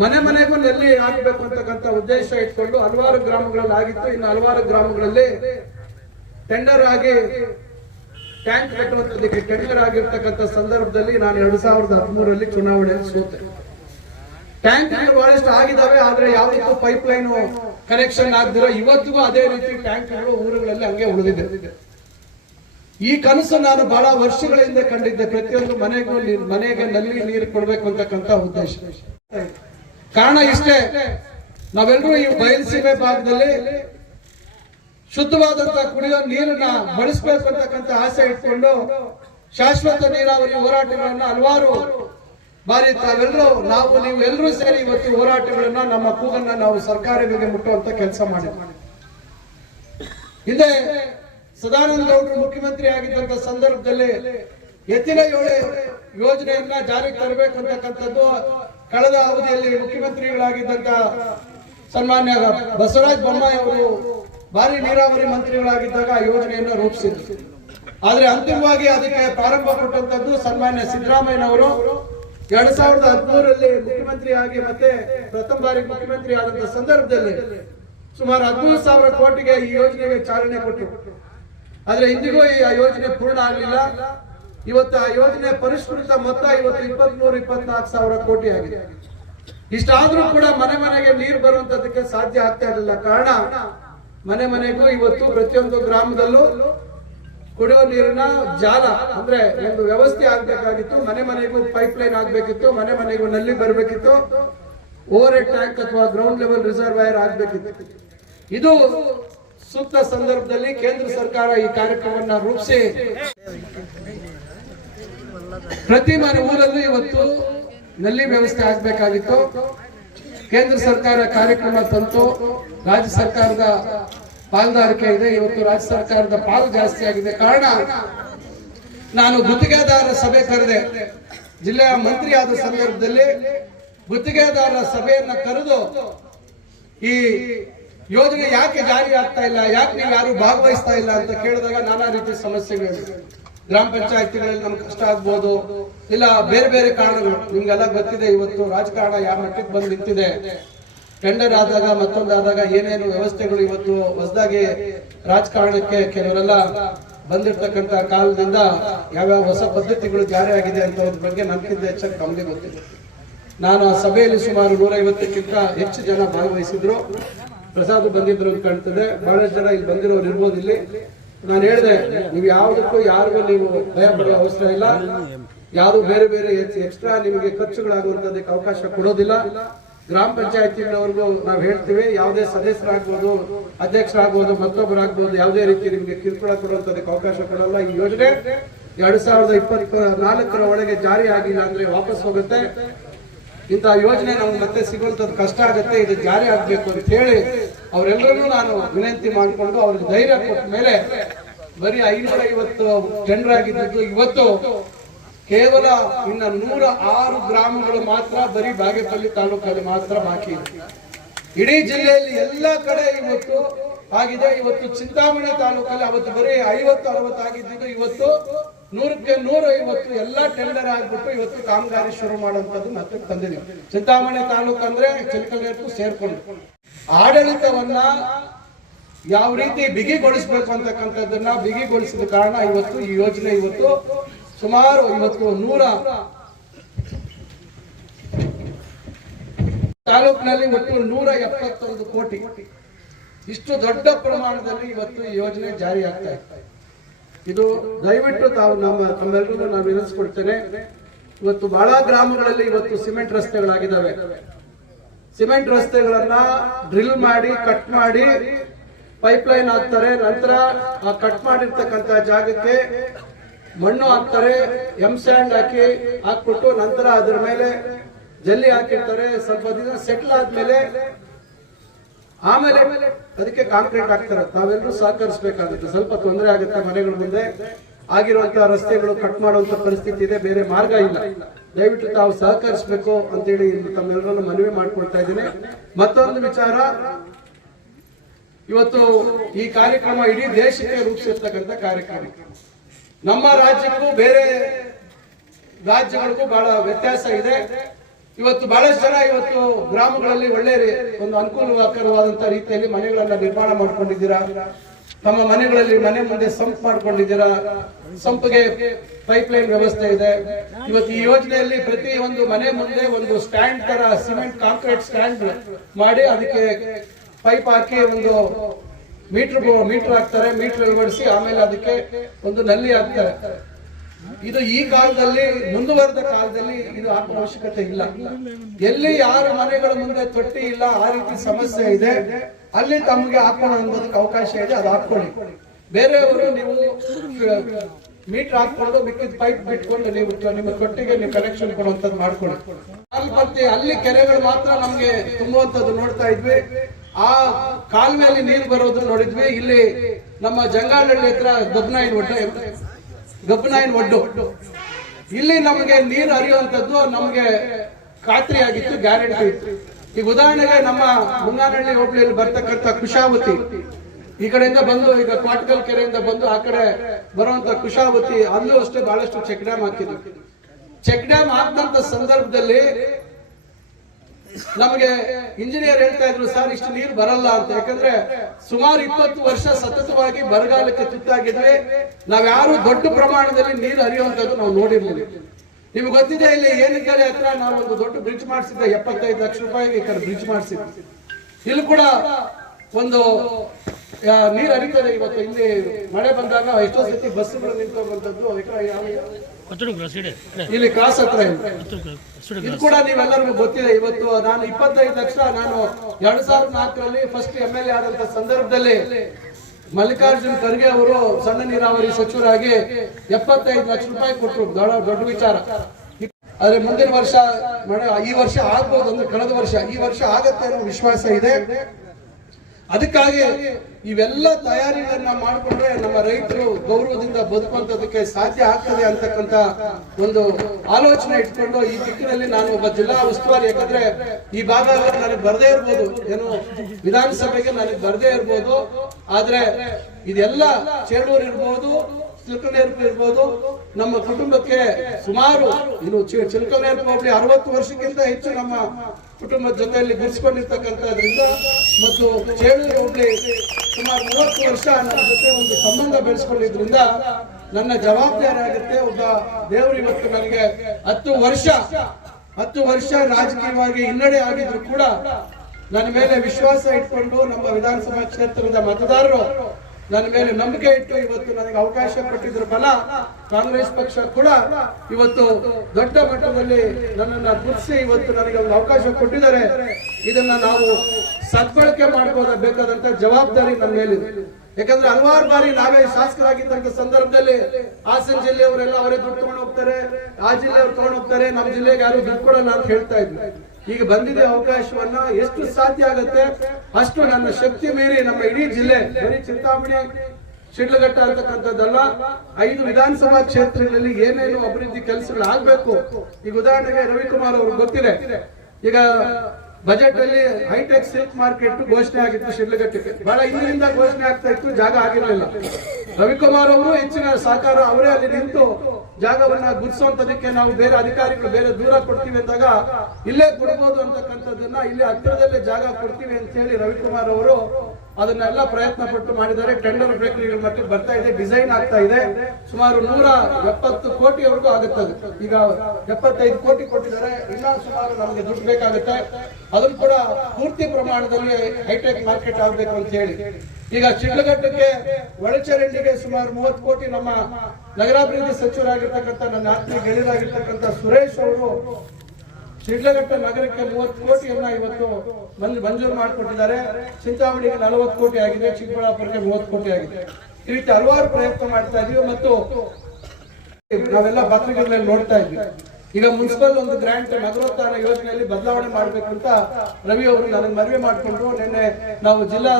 ಮನೆ ಮನೆಗೂ ನೆಲ್ಲಿ ಹಾಕಬೇಕು ಅಂತಕ್ಕಂಥ ಉದ್ದೇಶ ಇಟ್ಕೊಂಡು ಹಲವಾರು ಗ್ರಾಮಗಳಲ್ಲಿ ಆಗಿತ್ತು. ಇನ್ನು ಹಲವಾರು ಗ್ರಾಮಗಳಲ್ಲಿ ಟೆಂಡರ್ ಆಗಿ ಟ್ಯಾಂಕ್ ಕಟ್ಟುವಂತದಕ್ಕೆ ಟೆಂಡರ್ ಆಗಿರ್ತಕ್ಕಂಥ ಸಂದರ್ಭದಲ್ಲಿ ನಾನು ಎರಡು ಸಾವಿರದ ಹದಿಮೂರರಲ್ಲಿ ಚುನಾವಣೆಯಲ್ಲಿ ಸೋತೆ. ಟ್ಯಾಂಕ್ ಬಹಳಷ್ಟು ಆಗಿದಾವೆ, ಆದ್ರೆ ಯಾವತ್ತೂ ಪೈಪ್ ಲೈನ್ ಕನೆಕ್ಷನ್ ಆಗದಿರೋ ಇವತ್ತಿಗೂ ಅದೇ ರೀತಿ ಟ್ಯಾಂಕ್ಗಳು ಊರುಗಳಲ್ಲಿ ಹಂಗೆ ಉಳಿದಿದೆ. ಈ ಕನಸು ನಾನು ಬಹಳ ವರ್ಷಗಳಿಂದ ಕಂಡಿದ್ದೆ, ಪ್ರತಿಯೊಂದು ಮನೆಗೂ ಮನೆಗೆ ನಲ್ಲಿ ನೀರು ಕೊಡಬೇಕು ಅಂತಕ್ಕಂಥ ಉದ್ದೇಶ. ಕಾರಣ ಇಷ್ಟೇ, ನಾವೆಲ್ಲರೂ ಈ ಬಯಲ್ಸೀಮೆ ಭಾಗದಲ್ಲಿ ಶುದ್ಧವಾದಂತ ಕುಡಿಯೋ ನೀರನ್ನ ಬಳಸಬೇಕು ಅಂತಕ್ಕಂಥ ಆಸೆ ಇಟ್ಕೊಂಡು ಶಾಶ್ವತ ನೀರಾವರಿ ಹೋರಾಟಗಳನ್ನ ಹಲವಾರು ಬಾರಿ ತಾವೆಲ್ಲರೂ, ನಾವು, ನೀವು ಎಲ್ಲರೂ ಸೇರಿ ಇವತ್ತು ಹೋರಾಟಗಳನ್ನ ನಮ್ಮ ಕೂಗನ್ನ ನಾವು ಸರ್ಕಾರಗಳಿಗೆ ಮುಟ್ಟುವಂತ ಕೆಲಸ ಮಾಡಿದ್ವಿ. ಹಿಂದೆ ಸದಾನಂದ ಗೌಡರು ಮುಖ್ಯಮಂತ್ರಿ ಆಗಿದ್ದಂತ ಸಂದರ್ಭದಲ್ಲಿ ಎತ್ತಿನ ಯೋಳೆ ಯೋಜನೆಯನ್ನ ಜಾರಿಗೆ ತರಬೇಕು ಅಂತಕ್ಕಂಥದ್ದು ಕಳೆದ ಅವಧಿಯಲ್ಲಿ ಮುಖ್ಯಮಂತ್ರಿಗಳಾಗಿದ್ದಂತ ಸನ್ಮಾನ್ಯ ಬಸವರಾಜ್ ಬೊಮ್ಮಾಯಿ ಅವರು ಭಾರಿ ನೀರಾವರಿ ಮಂತ್ರಿಗಳಾಗಿದ್ದಾಗ ಆ ಯೋಜನೆಯನ್ನು ರೂಪಿಸಿದ್ರು. ಆದ್ರೆ ಅಂತಿಮವಾಗಿ ಅದಕ್ಕೆ ಪ್ರಾರಂಭ ಕೊಟ್ಟಂತದ್ದು ಸನ್ಮಾನ್ಯ ಸಿದ್ದರಾಮಯ್ಯನವರು. ಎರಡ್ ಸಾವಿರದ ಹದಿಮೂರರಲ್ಲಿ ಮುಖ್ಯಮಂತ್ರಿ ಆಗಿ ಮತ್ತೆ ಪ್ರಥಮ ಬಾರಿ ಮುಖ್ಯಮಂತ್ರಿ ಆದಂತ ಸಂದರ್ಭದಲ್ಲಿ ಸುಮಾರು ಹದಿಮೂರು ಸಾವಿರ ಕೋಟಿಗೆ ಈ ಯೋಜನೆಗೆ ಚಾಲನೆ ಕೊಟ್ಟರು. ಆದ್ರೆ ಇಂದಿಗೂ ಈ ಯೋಜನೆ ಪೂರ್ಣ ಆಗಲಿಲ್ಲ. ಇವತ್ತು ಆ ಯೋಜನೆ ಪರಿಷ್ಕೃತ ಮೊತ್ತ ಇವತ್ತು ಇಪ್ಪತ್ಮೂರು, ಇಪ್ಪತ್ನಾಲ್ಕು ಸಾವಿರ ಕೋಟಿ ಆಗಿದೆ. ಇಷ್ಟಾದ್ರೂ ಕೂಡ ಮನೆ ಮನೆಗೆ ನೀರು ಬರುವಂತದಕ್ಕೆ ಸಾಧ್ಯ ಆಗ್ತಾ ಇರಲಿಲ್ಲ. ಕಾರಣ ಮನೆ ಮನೆಗೂ ಇವತ್ತು ಪ್ರತಿಯೊಂದು ಗ್ರಾಮದಲ್ಲೂ ಕುಡಿಯೋ ನೀರಿನ ಜಾಲ, ಅಂದ್ರೆ ಒಂದು ವ್ಯವಸ್ಥೆ ಆಗ್ಬೇಕಾಗಿತ್ತು. ಮನೆ ಮನೆಗೂ ಪೈಪ್ ಲೈನ್ ಆಗ್ಬೇಕಿತ್ತು, ಮನೆ ಮನೆಗೂ ನಲ್ಲಿ ಬರಬೇಕಿತ್ತು. ಓವರ್ ಹೆಡ್ ಟ್ಯಾಂಕ್ ಅಥವಾ ಗ್ರೌಂಡ್ ಲೆವೆಲ್ ರಿಸರ್ವಾಯರ್ ಆಗ್ಬೇಕಿತ್ತು. ಇದು ಸೂಕ್ತ ಸಂದರ್ಭದಲ್ಲಿ ಕೇಂದ್ರ ಸರ್ಕಾರ ಈ ಕಾರ್ಯಕ್ರಮವನ್ನ ರೂಪಿಸಿ. ಪ್ರತಿ ಮನೆ ಊರಲ್ಲೂ ಇವತ್ತು ನಲ್ಲಿ ವ್ಯವಸ್ಥೆ ಆಗ್ಬೇಕಾಗಿತ್ತು. ಕೇಂದ್ರ ಸರ್ಕಾರ ಕಾರ್ಯಕ್ರಮ ತಂತು, ರಾಜ್ಯ ಸರ್ಕಾರದ ಪಾಲ್ದಾರಿಕೆ ಇದೆ. ಇವತ್ತು ರಾಜ್ಯ ಸರ್ಕಾರದ ಪಾಲು ಜಾಸ್ತಿ ಆಗಿದೆ. ಕಾರಣ, ನಾನು ಗುತ್ತಿಗೆದಾರರ ಸಭೆ ಕರೆದೆ. ಜಿಲ್ಲೆಯ ಮಂತ್ರಿ ಆದ ಸಂದರ್ಭದಲ್ಲಿ ಗುತ್ತಿಗೆದಾರರ ಸಭೆಯನ್ನ ಕರೆದು ಈ ಯೋಜನೆ ಯಾಕೆ ಜಾರಿ ಆಗ್ತಾ ಇಲ್ಲ, ಯಾಕೆ ನೀವು ಯಾರು ಭಾಗವಹಿಸ್ತಾ ಇಲ್ಲ ಅಂತ ಕೇಳಿದಾಗ ನಾನಾ ರೀತಿ ಸಮಸ್ಯೆಗಳು ಗ್ರಾಮ ಪಂಚಾಯತಿಗಳಲ್ಲಿ ನಮ್ಗೆ ಕಷ್ಟ ಆಗ್ಬೋದು. ಇಲ್ಲ, ಬೇರೆ ಬೇರೆ ಕಾರಣಗಳು. ನಿಮ್ಗೆಲ್ಲ ಗೊತ್ತಿದೆ ಇವತ್ತು ರಾಜಕಾರಣ ಯಾವ ಮಟ್ಟಕ್ಕೆ ಬಂದು ನಿಂತಿದೆ. ಟೆಂಡರ್ ಆದಾಗ ಮತ್ತೊಂದಾದಾಗ ಏನೇನು ವ್ಯವಸ್ಥೆಗಳು ಇವತ್ತು ಹೊಸದಾಗಿ ರಾಜಕಾರಣಕ್ಕೆ ಕೆಲವರೆಲ್ಲ ಬಂದಿರ್ತಕ್ಕಂತ ಕಾಲದಿಂದ ಯಾವ್ಯಾವ ಹೊಸ ಪದ್ಧತಿಗಳು ಜಾರಿ ಆಗಿದೆ ಅಂತ ಬಗ್ಗೆ ನನ್ಗಿಂತ ಹೆಚ್ಚಾಗಿ ತಮಗೆ ಗೊತ್ತಿದೆ. ನಾನು ಆ ಸಭೆಯಲ್ಲಿ ಸುಮಾರು ನೂರೈವತ್ತಕ್ಕಿಂತ ಹೆಚ್ಚು ಜನ ಭಾಗವಹಿಸಿದ್ರು. ಪ್ರಸಾದ್ ಬಂದಿದ್ರು ಅಂತ ಕಾಣ್ತದೆ. ಬಹಳಷ್ಟು ಜನ ಇಲ್ಲಿ ಬಂದಿರೋರು ಇರ್ಬೋದು ಇಲ್ಲಿ. ನಾನು ಹೇಳಿದೆ, ನೀವು ಯಾವುದಕ್ಕೂ ಯಾರಿಗೂ ನೀವು ಭಯ ಪಡುವ ಅವಸರ ಇಲ್ಲ. ಯಾರು ಬೇರೆ ಬೇರೆ ಎಕ್ಸ್ಟ್ರಾ ನಿಮಗೆ ಖರ್ಚುಗಳಾಗುವಂತದಕ್ಕೆ ಅವಕಾಶ ಕೊಡೋದಿಲ್ಲ. ಗ್ರಾಮ ಪಂಚಾಯತಿನವ್ರಿಗೂ ನಾವು ಹೇಳ್ತೀವಿ, ಯಾವುದೇ ಸದಸ್ಯರಾಗ್ಬೋದು, ಅಧ್ಯಕ್ಷರಾಗ್ಬೋದು, ಮತ್ತೊಬ್ಬರಾಗ್ಬೋದು, ಯಾವುದೇ ರೀತಿ ನಿಮಗೆ ಕಿರುಕುಳ ಕೊಡುವಂತದಕ್ಕೆ ಅವಕಾಶ ಕೊಡಲ್ಲ. ಈ ಯೋಜನೆ ಎರಡ್ ಸಾವಿರದ ಇಪ್ಪತ್ತ ನಾಲ್ಕರ ಒಳಗೆ ಜಾರಿ ಆಗಿಲ್ಲ ಅಂದ್ರೆ ವಾಪಸ್ ಹೋಗುತ್ತೆ. ಇಂಥ ಯೋಜನೆ ನಮ್ಗೆ ಮತ್ತೆ ಸಿಗುವಂತದ್ದು ಕಷ್ಟ ಆಗುತ್ತೆ. ಇದು ಜಾರಿ ಆಗಬೇಕು ಅಂತ ಹೇಳಿ ಅವರೆಲ್ಲರೂ ನಾನು ವಿನಂತಿ ಮಾಡಿಕೊಂಡು ಅವ್ರಿಗೆ ಧೈರ್ಯ ಕೊಟ್ಟ ಮೇಲೆ ಬರೀ ಐನೂರ ಐವತ್ತು ಟೆಂಡರ್ ಆಗಿದ್ದು ಇವತ್ತು ಕೇವಲ ಇನ್ನ ನೂರ ಆರು ಗ್ರಾಮಗಳು ಮಾತ್ರ ಬರೀ ಬಾಗೇಪಲ್ಲಿ ತಾಲೂಕಲ್ಲಿ ಮಾತ್ರ ಬಾಕಿ ಇದೆ. ಇಡೀ ಜಿಲ್ಲೆಯಲ್ಲಿ ಎಲ್ಲ ಕಡೆ ಇವತ್ತು ಆಗಿದೆ. ಇವತ್ತು ಚಿಂತಾಮಣಿ ತಾಲೂಕಲ್ಲಿ ಅವತ್ತು ಬರೀ ಐವತ್ತು, ಅರವತ್ತು ಆಗಿದ್ದು ಇವತ್ತು ನೂರಕ್ಕೆ ನೂರ ಐವತ್ತು ಎಲ್ಲ ಟೆಂಡರ್ ಆಗ್ಬಿಟ್ಟು ಇವತ್ತು ಕಾಮಗಾರಿ ಶುರು ಮಾಡುವಂತದ್ದು ಮತ್ತೆ ತಂದಿದ್ದೀವಿ. ಚಿಂತಾಮಣಿ ತಾಲೂಕು ಅಂದ್ರೆ ಚಿಲ್ಕಲೇಟು ಸೇರ್ಕೊಂಡು. ಆಡಳಿತವನ್ನ ಯಾವ ರೀತಿ ಬಿಗಿಗೊಳಿಸಬೇಕು ಅಂತಕ್ಕಂಥದ್ದನ್ನ ಬಿಗಿಗೊಳಿಸಿದ ಕಾರಣ ಇವತ್ತು ಈ ಯೋಜನೆ ಇವತ್ತು ಸುಮಾರು ಇವತ್ತು ನೂರ ತಾಲೂಕಿನಲ್ಲಿ ಒಟ್ಟು ನೂರ ಎಪ್ಪತ್ತೊಂದು ಕೋಟಿ. ಇಷ್ಟು ದೊಡ್ಡ ಪ್ರಮಾಣದಲ್ಲಿ ಇವತ್ತು ಈ ಯೋಜನೆ ಜಾರಿ ಆಗ್ತಾ ಇದೆ. ಇದು ದಯವಿಟ್ಟು ತಾವು ನಮ್ಮ ತಮ್ಮೆಲ್ಲರಿಗೂ ನಾನು ವಿನಿಸ್ಕೊಡ್ತೇನೆ ಇವತ್ತು ಬಹಳ ಗ್ರಾಮಗಳಲ್ಲಿ ಇವತ್ತು ಸಿಮೆಂಟ್ ರಸ್ತೆಗಳಾಗಿದ್ದಾವೆ. ಸಿಮೆಂಟ್ ರಸ್ತೆಗಳನ್ನ ಡ್ರಿಲ್ ಮಾಡಿ, ಕಟ್ ಮಾಡಿ ಪೈಪ್ ಲೈನ್ ಹಾಕ್ತಾರೆ, ನಂತರ ಆ ಕಟ್ ಮಾಡಿರ್ತಕ್ಕಂತ ಜಾಗಕ್ಕೆ ಮಣ್ಣು ಹಾಕ್ತಾರೆ ಎಂ ಸ್ಯಾಂಡ್ ಹಾಕಿ ಹಾಕ್ಬಿಟ್ಟು ನಂತರ ಅದ್ರ ಮೇಲೆ ಜಲ್ಲಿ ಹಾಕಿರ್ತಾರೆ. ಸ್ವಲ್ಪ ದಿನ ಸೆಟ್ಲ್ ಆದ್ಮೇಲೆ ಆಮೇಲೆ ಅದಕ್ಕೆ ಕಾಂಕ್ರೀಟ್ ಹಾಕ್ತಾರೆ. ತಾವೆಲ್ಲರೂ ಸಹಕರಿಸಬೇಕಾಗುತ್ತೆ. ಸ್ವಲ್ಪ ತೊಂದರೆ ಆಗುತ್ತೆ ಮನೆಗಳ ಮುಂದೆ. ಆಗಿರುವಂತಹ ರಸ್ತೆಗಳು ಕಟ್ ಮಾಡುವಂತ ಪರಿಸ್ಥಿತಿ ಇದೆ. ಬೇರೆ ಮಾರ್ಗ ಇಲ್ಲ. ದಯವಿಟ್ಟು ತಾವು ಸಹಕರಿಸಬೇಕು ಅಂತೇಳಿ ತಮ್ಮೆಲ್ಲರನ್ನು ಮನವಿ ಮಾಡ್ಕೊಳ್ತಾ ಇದ್ದೀನಿ. ಮತ್ತೊಂದು ವಿಚಾರ ಇವತ್ತು ಈ ಕಾರ್ಯಕ್ರಮ ಇಡೀ ದೇಶಕ್ಕೆ ರೂಪಿಸಿರ್ತಕ್ಕಂಥ ಕಾರ್ಯಕ್ರಮ. ನಮ್ಮ ರಾಜ್ಯಕ್ಕೂ ಬೇರೆ ರಾಜ್ಯಗಳಿಗೂ ಬಹಳ ವ್ಯತ್ಯಾಸ ಇದೆ. ಇವತ್ತು ಬಹಳಷ್ಟು ಜನ ಇವತ್ತು ಗ್ರಾಮಗಳಲ್ಲಿ ಒಳ್ಳೆ ಒಂದು ಅನುಕೂಲಕರವಾದಂತಹ ರೀತಿಯಲ್ಲಿ ಮನೆಗಳನ್ನ ನಿರ್ಮಾಣ ಮಾಡ್ಕೊಂಡಿದ್ದೀರಾ? ತಮ್ಮ ಮನೆಗಳಲ್ಲಿ ಮನೆ ಮುಂದೆ ಸಂಪ್ ಮಾಡ್ಕೊಂಡಿದ್ದೀರಾ? ಸಂಪ್ಗೆ ಪೈಪ್ ಲೈನ್ ವ್ಯವಸ್ಥೆ ಇದೆ. ಇವತ್ತು ಈ ಯೋಜನೆಯಲ್ಲಿ ಪ್ರತಿ ಒಂದು ಮನೆ ಮುಂದೆ ಒಂದು ಸ್ಟ್ಯಾಂಡ್ ತರ ಸಿಮೆಂಟ್ ಕಾಂಕ್ರೀಟ್ ಸ್ಟ್ಯಾಂಡ್ ಮಾಡಿ ಅದಕ್ಕೆ ಪೈಪ್ ಹಾಕಿ ಒಂದು ಮೀಟರ್ ಮೀಟರ್ ಹಾಕ್ತಾರೆ, ಮೀಟರ್ ಅಳವಡಿಸಿ ಆಮೇಲೆ ಅದಕ್ಕೆ ಒಂದು ನಲ್ಲಿ ಹಾಕ್ತಾರೆ. ಇದು ಈ ಕಾಲದಲ್ಲಿ, ಮುಂದುವರೆದ ಕಾಲದಲ್ಲಿ ಇದು ಹಾಕುವ ಅವಶ್ಯಕತೆ ಇಲ್ಲ. ಎಲ್ಲಿ ಯಾರ ಮನೆಗಳ ಮುಂದೆ ತೊಟ್ಟಿ ಇಲ್ಲ, ಆ ರೀತಿ ಸಮಸ್ಯೆ ಇದೆ, ಅಲ್ಲಿ ತಮಗೆ ಹಾಕೋಣ ಅನ್ನೋದಕ್ಕೆ ಅವಕಾಶ ಇದೆ, ಅದು ಹಾಕೊಳ್ಳಿ ಬೇರೆಯವರು ನೀವು, ಮೀಟರ್ ಹಾಕೊಂಡು ಮಿಕ್ಕಿದ ಪೈಪ್ ಬಿಟ್ಕೊಂಡು ನೀವು ನಿಮ್ಮ ತೊಟ್ಟಿಗೆ ನೀವು ಕನೆಕ್ಷನ್ ಕೊಡುವಂತದ್ದು ಮಾಡ್ಕೊಳ್ಳಿ. ಕಾಲ್ಪತ್ತಿ ಅಲ್ಲಿ ಕೆರೆಗಳು ಮಾತ್ರ ನಮ್ಗೆ ತುಂಬುವಂತದ್ದು ನೋಡ್ತಾ ಇದ್ವಿ. ಆ ಕಾಲುವೆಯಲ್ಲಿ ನೀರು ಬರೋದು ನೋಡಿದ್ವಿ. ಇಲ್ಲಿ ನಮ್ಮ ಜಂಗಾಳಹಳ್ಳಿ ಹತ್ರ ಗಬ್ನಾಯಿನ ಒಡ್ಡ ಗಬ್ನಾಯಿನ ಒಡ್ಡು ಇಲ್ಲಿ ನಮಗೆ ನೀರು ಹರಿಯುವಂತದ್ದು ನಮಗೆ ಖಾತ್ರಿ ಆಗಿತ್ತು, ಗ್ಯಾರಂಟಿ ಇತ್ತು. ಈಗ ಉದಾಹರಣೆಗೆ ನಮ್ಮ ಮುಂಗಾನಹಳ್ಳಿ ಹೋಬಳಿಯಲ್ಲಿ ಬರ್ತಕ್ಕಂಥ ಕುಶಾವತಿ, ಈ ಕಡೆಯಿಂದ ಬಂದು ಈಗ ಕ್ವಾಟ್ಕಲ್ ಕೆರೆಯಿಂದ ಬಂದು ಆ ಕಡೆ ಬರುವಂತ ಕುಶಾವತಿ, ಅಲ್ಲೂ ಅಷ್ಟೇ ಬಹಳಷ್ಟು ಚೆಕ್ ಡ್ಯಾಮ್ ಹಾಕಿದ್ವಿ. ಚೆಕ್ ಡ್ಯಾಮ್ ಹಾಕಿದಂತ ಸಂದರ್ಭದಲ್ಲಿ ನಮಗೆ ಇಂಜಿನಿಯರ್ ಹೇಳ್ತಾ ಇದ್ರು, ಸರ್, ಇಷ್ಟು ನೀರು ಬರಲ್ಲ ಅಂತ. ಯಾಕಂದ್ರೆ ಸುಮಾರು ಇಪ್ಪತ್ತು ವರ್ಷ ಸತತವಾಗಿ ಬರಗಾಲಕ್ಕೆ ತುತ್ತಾಗಿದ್ವಿ ನಾವ್ಯಾರು ದೊಡ್ಡ ಪ್ರಮಾಣದಲ್ಲಿ ನೀರು ಹರಿಯುವಂತದ್ದು ನಾವು ನೋಡಿರ್ಬೋದು ನಿಮ್ಗೆ ಗೊತ್ತಿದೆ ಇಲ್ಲಿ ಏನಿದ್ದಾರೆ ಹತ್ರ ನಾವು ಒಂದು ದೊಡ್ಡ ಬ್ರಿಡ್ಜ್ ಮಾಡಿಸಿದ್ದೆ, ಎಪ್ಪತ್ತೈದು ಲಕ್ಷ ರೂಪಾಯಿಗೆ ಈ ಕಡೆ ಬ್ರಿಡ್ಜ್ ಮಾಡಿಸಿದ್ದೆ. ಇಲ್ಲಿ ಕೂಡ ಒಂದು ನೀರು ಹರಿತಾರೆ ಇವತ್ತು. ಇಲ್ಲಿ ಮಳೆ ಬಂದಾಗ ಎಷ್ಟೋ ಸತಿ ಬಸ್ಸುಗಳು ನಿಂತು ಇಲ್ಲಿ ಕ್ರಾಸ್ ಹತ್ರ ಇದು. ಕೂಡ ನೀವೆಲ್ಲರಿಗೂ ಗೊತ್ತಿದೆ. ಇವತ್ತು ನಾನು ಇಪ್ಪತ್ತೈದು ಲಕ್ಷ ನಾನು ಎರಡ್ ಸಾವಿರದ ನಾಲ್ಕರಲ್ಲಿ ಫಸ್ಟ್ ಎಂ ಎಲ್ ಎ ಆದಂತ ಸಂದರ್ಭದಲ್ಲಿ ಮಲ್ಲಿಕಾರ್ಜುನ್ ಖರ್ಗೆ ಅವರು ಸಣ್ಣ ನೀರಾವರಿ ಸಚಿವರಾಗಿ ಎಪ್ಪತ್ತೈದು ಲಕ್ಷ ರೂಪಾಯಿ ಕೊಟ್ಟರು ದೊಡ್ಡ ದೊಡ್ಡ ವಿಚಾರ. ಆದ್ರೆ ಮುಂದಿನ ವರ್ಷ ಮಳೆ ಈ ವರ್ಷ ಆಗ್ಬೋದು ಅಂದ್ರೆ ಕಳೆದ ವರ್ಷ. ಈ ವರ್ಷ ಆಗತ್ತೆ ಅನ್ನೋ ವಿಶ್ವಾಸ ಇದೆ. ಅದಕ್ಕಾಗಿ ಇವೆಲ್ಲ ತಯಾರಿಗಳನ್ನ ಮಾಡಿಕೊಂಡ್ರೆ ನಮ್ಮ ರೈತರು ಗೌರವದಿಂದ ಬದುಕುವಂತದಕ್ಕೆ ಸಾಧ್ಯ ಆಗ್ತದೆ ಅಂತಕ್ಕಂತ ಒಂದು ಆಲೋಚನೆ ಇಟ್ಕೊಂಡು ಈ ದಿಕ್ಕಿನಲ್ಲಿ ನಾನು ಒಬ್ಬ ಜಿಲ್ಲಾ ಉಸ್ತುವಾರಿ ಯಾಕಂದ್ರೆ ಈ ಭಾಗ ನನಗೆ ಬರದೇ ಇರ್ಬೋದು. ಏನು ವಿಧಾನಸಭೆಗೆ ನನಗೆ ಬರದೇ ಇರ್ಬೋದು. ಆದ್ರೆ ಇದೆಲ್ಲ ಚೇಳೂರು ಇರ್ಬೋದು ಚಿಲ್ಕನೇರ್ಪು ಇರ್ಬೋದು. ನಮ್ಮ ಕುಟುಂಬಕ್ಕೆ ಸುಮಾರು, ಇನ್ನು ಚಿಲ್ಕನೇರ್ಪು ಅರವತ್ತು ವರ್ಷಕ್ಕಿಂತ ಹೆಚ್ಚು ನಮ್ಮ ಕುಟುಂಬದ ಜೊತೆಯಲ್ಲಿ ಗುರುಸ್ಕೊಂಡಿರ್ತಕ್ಕಂಥದ್ರಿಂದ ಮತ್ತು ಚೇಳೂರು ಹೋಗ್ಲಿ ಸುಮಾರು ಮೂವತ್ತು ವರ್ಷ ನನ್ನ ಜೊತೆ ಒಂದು ಸಂಬಂಧ ಬೆಳೆಸ್ಕೊಂಡಿದ್ರಿಂದ ನನ್ನ ಜವಾಬ್ದಾರಿ ಆಗುತ್ತೆ ಒಬ್ಬ ದೇವರು ಇವತ್ತು ನನಗೆ ಹತ್ತು ವರ್ಷ ಹತ್ತು ವರ್ಷ ರಾಜಕೀಯವಾಗಿ ಹಿನ್ನಡೆ ಆಗಿದ್ರು ಕೂಡ ನನ್ನ ಮೇಲೆ ವಿಶ್ವಾಸ ಇಟ್ಕೊಂಡು ನಮ್ಮ ವಿಧಾನಸಭಾ ಕ್ಷೇತ್ರದ ಮತದಾರರು ನನ್ನ ಮೇಲೆ ನಂಬಿಕೆ ಇಟ್ಟು ಇವತ್ತು ನನಗೆ ಅವಕಾಶ ಕೊಟ್ಟಿದ್ರ ಫಲ, ಕಾಂಗ್ರೆಸ್ ಪಕ್ಷ ಕೂಡ ಇವತ್ತು ದೊಡ್ಡ ಮಟ್ಟದಲ್ಲಿ ನನ್ನನ್ನ ಗುರುತಿಸಿ ಇವತ್ತು ನನಗೆ ಒಂದು ಅವಕಾಶ ಕೊಟ್ಟಿದ್ದಾರೆ. ಇದನ್ನ ನಾವು ಸದ್ಬಳಕೆ ಮಾಡ್ಬೋದ ಬೇಕಾದಂತ ಜವಾಬ್ದಾರಿ ನಮ್ಮ ಮೇಲಿದೆ ಯಾಕಂದ್ರೆ ಹಲವಾರು ಬಾರಿ ನಾವೇ ಶಾಸಕರಾಗಿದ್ದಂತ ಸಂದರ್ಭದಲ್ಲಿ ಹಾಸನ ಜಿಲ್ಲೆಯವರೆಲ್ಲ ಅವರೇ ದುಡ್ಡು ತಗೊಂಡು ಹೋಗ್ತಾರೆ, ಆ ಜಿಲ್ಲೆಯವ್ರು ತಗೊಂಡು ಹೋಗ್ತಾರೆ, ನಮ್ಮ ಜಿಲ್ಲೆಗೆ ಯಾರು ದುಡ್ಡು ಕೊಡಲ್ಲ ಅಂತ ಹೇಳ್ತಾ ಇದ್ವಿ ಈಗ ಬಂದಿದೆ ಅವಕಾಶವನ್ನ ಎಷ್ಟು ಸಾಧ್ಯ ಆಗತ್ತೆ ಅಷ್ಟು ನನ್ನ ಶಕ್ತಿ ಮೀರಿ ನಮ್ಮ ಇಡೀ ಜಿಲ್ಲೆ, ಬರೀ ಚಿಂತಾಮಣಿ, ಶಿಡ್ಲಘಟ್ಟ ಅಂತಕ್ಕಂಥದ್ದಲ್ಲ, ಐದು ವಿಧಾನಸಭಾ ಕ್ಷೇತ್ರಗಳಲ್ಲಿ ಏನೇನು ಅಭಿವೃದ್ಧಿ ಕೆಲಸಗಳು ಆಗ್ಬೇಕು ಈಗ ಉದಾಹರಣೆಗೆ ರವಿಕುಮಾರ್ ಅವ್ರಿಗೆ ಗೊತ್ತಿದೆ. ಈಗ ಬಜೆಟ್ ಅಲ್ಲಿ ಹೈಟೆಕ್ ಸಿಲ್ಕ್ ಮಾರ್ಕೆಟ್ ಘೋಷಣೆ ಆಗಿತ್ತು ಶಿಡ್ಲಘಟ್ಟಕ್ಕೆ. ಬಹಳ ಹಿಂದಿನಿಂದ ಘೋಷಣೆ ಆಗ್ತಾ ಇತ್ತು, ಜಾಗ ಆಗಿರಲಿಲ್ಲ. ರವಿಕುಮಾರ್ ಅವರು ಹೆಚ್ಚಿನ ಸಹಕಾರ ಅವರೇ ಅಲ್ಲಿ ನಿಂತು ಜಾಗವನ್ನ ಗುರ್ಸುವಂತದಕ್ಕೆ ನಾವು ಬೇರೆ ಅಧಿಕಾರಿಗಳು ಬೇರೆ ದೂರ ಕೊಡ್ತೀವಿ ಅಂದಾಗ ಇಲ್ಲೇ ಕೊಡ್ಬೋದು ಅಂತಕ್ಕಂಥದ್ದನ್ನ ಇಲ್ಲಿ ಹತ್ತಿರದಲ್ಲೇ ಜಾಗ ಕೊಡ್ತೀವಿ ಅಂತ ಹೇಳಿ ರವಿಕುಮಾರ್ ಅವರು ಅದನ್ನೆಲ್ಲ ಪ್ರಯತ್ನ ಪಟ್ಟು ಮಾಡಿದ್ದಾರೆ. ಟೆಂಡರ್ ಪ್ರಕ್ರಿಯೆಗಳ ಮತ್ತೆ ಬರ್ತಾ ಇದೆ ಡಿಸೈನ್ ಆಗ್ತಾ ಇದೆ. ಸುಮಾರು ನೂರ ಎಪ್ಪತ್ತು ಕೋಟಿವರೆಗೂ ಆಗುತ್ತದೆ ಈಗ ಎಪ್ಪತ್ತೈದು ಕೋಟಿ ಕೊಟ್ಟಿದ್ದಾರೆ. ಇಲ್ಲ ಸುಮಾರು ನಮಗೆ ದುಡ್ಡು ಬೇಕಾಗುತ್ತೆ. ಅದನ್ನು ಕೂಡ ಪೂರ್ತಿ ಪ್ರಮಾಣದಲ್ಲಿ ಹೈಟೆಕ್ ಮಾರ್ಕೆಟ್ ಆಗಬೇಕು ಅಂತ ಹೇಳಿ. ಈಗ ಶಿಡ್ಲಘಟ್ಟಕ್ಕೆ ಒಳಚರಂಡಿಗೆ ಸುಮಾರು ಮೂವತ್ತು ಕೋಟಿ ನಮ್ಮ ನಗರಾಭಿವೃದ್ಧಿ ಸಚಿವರಾಗಿರ್ತಕ್ಕಂಥ, ನನ್ನ ಆತ್ಮೀಯ ಗೆಳೆಯರಾಗಿರ್ತಕ್ಕಂಥ ಸುರೇಶ್ ಅವರು ಶಿಡ್ಲಘಟ್ಟ ನಗರಕ್ಕೆ ಮೂವತ್ತು ಕೋಟಿಯನ್ನ ಇವತ್ತು ಮಂಜೂರು ಮಾಡಿಕೊಟ್ಟಿದ್ದಾರೆ. ಚಿಂತಾಮಣಿಗೆ ನಲವತ್ತು ಕೋಟಿ ಆಗಿದೆ, ಚಿಕ್ಕಬಳ್ಳಾಪುರಕ್ಕೆ ಮೂವತ್ತು ಕೋಟಿ ಆಗಿದೆ. ಈ ರೀತಿ ಹಲವಾರು ಪ್ರಯತ್ನ ಮಾಡ್ತಾ ಇದೀವಿ ಮತ್ತು ನಾವೆಲ್ಲ ಪತ್ರಿಕೆಗಳಲ್ಲಿ ನೋಡ್ತಾ ಇದ್ವಿ. ಈಗ ಮುನ್ಸಿಪಲ್ ಒಂದು ಗ್ರಾಂಟ್ ನಗರೋತ್ಥಾನ ಯೋಜನೆಯಲ್ಲಿ ಬದಲಾವಣೆ ಮಾಡಬೇಕು ಅಂತ ರವಿ ಅವರು ನನಗೆ ಮನವಿ ಮಾಡಿಕೊಂಡ್ರು. ನಿನ್ನೆ ನಾವು ಜಿಲ್ಲಾ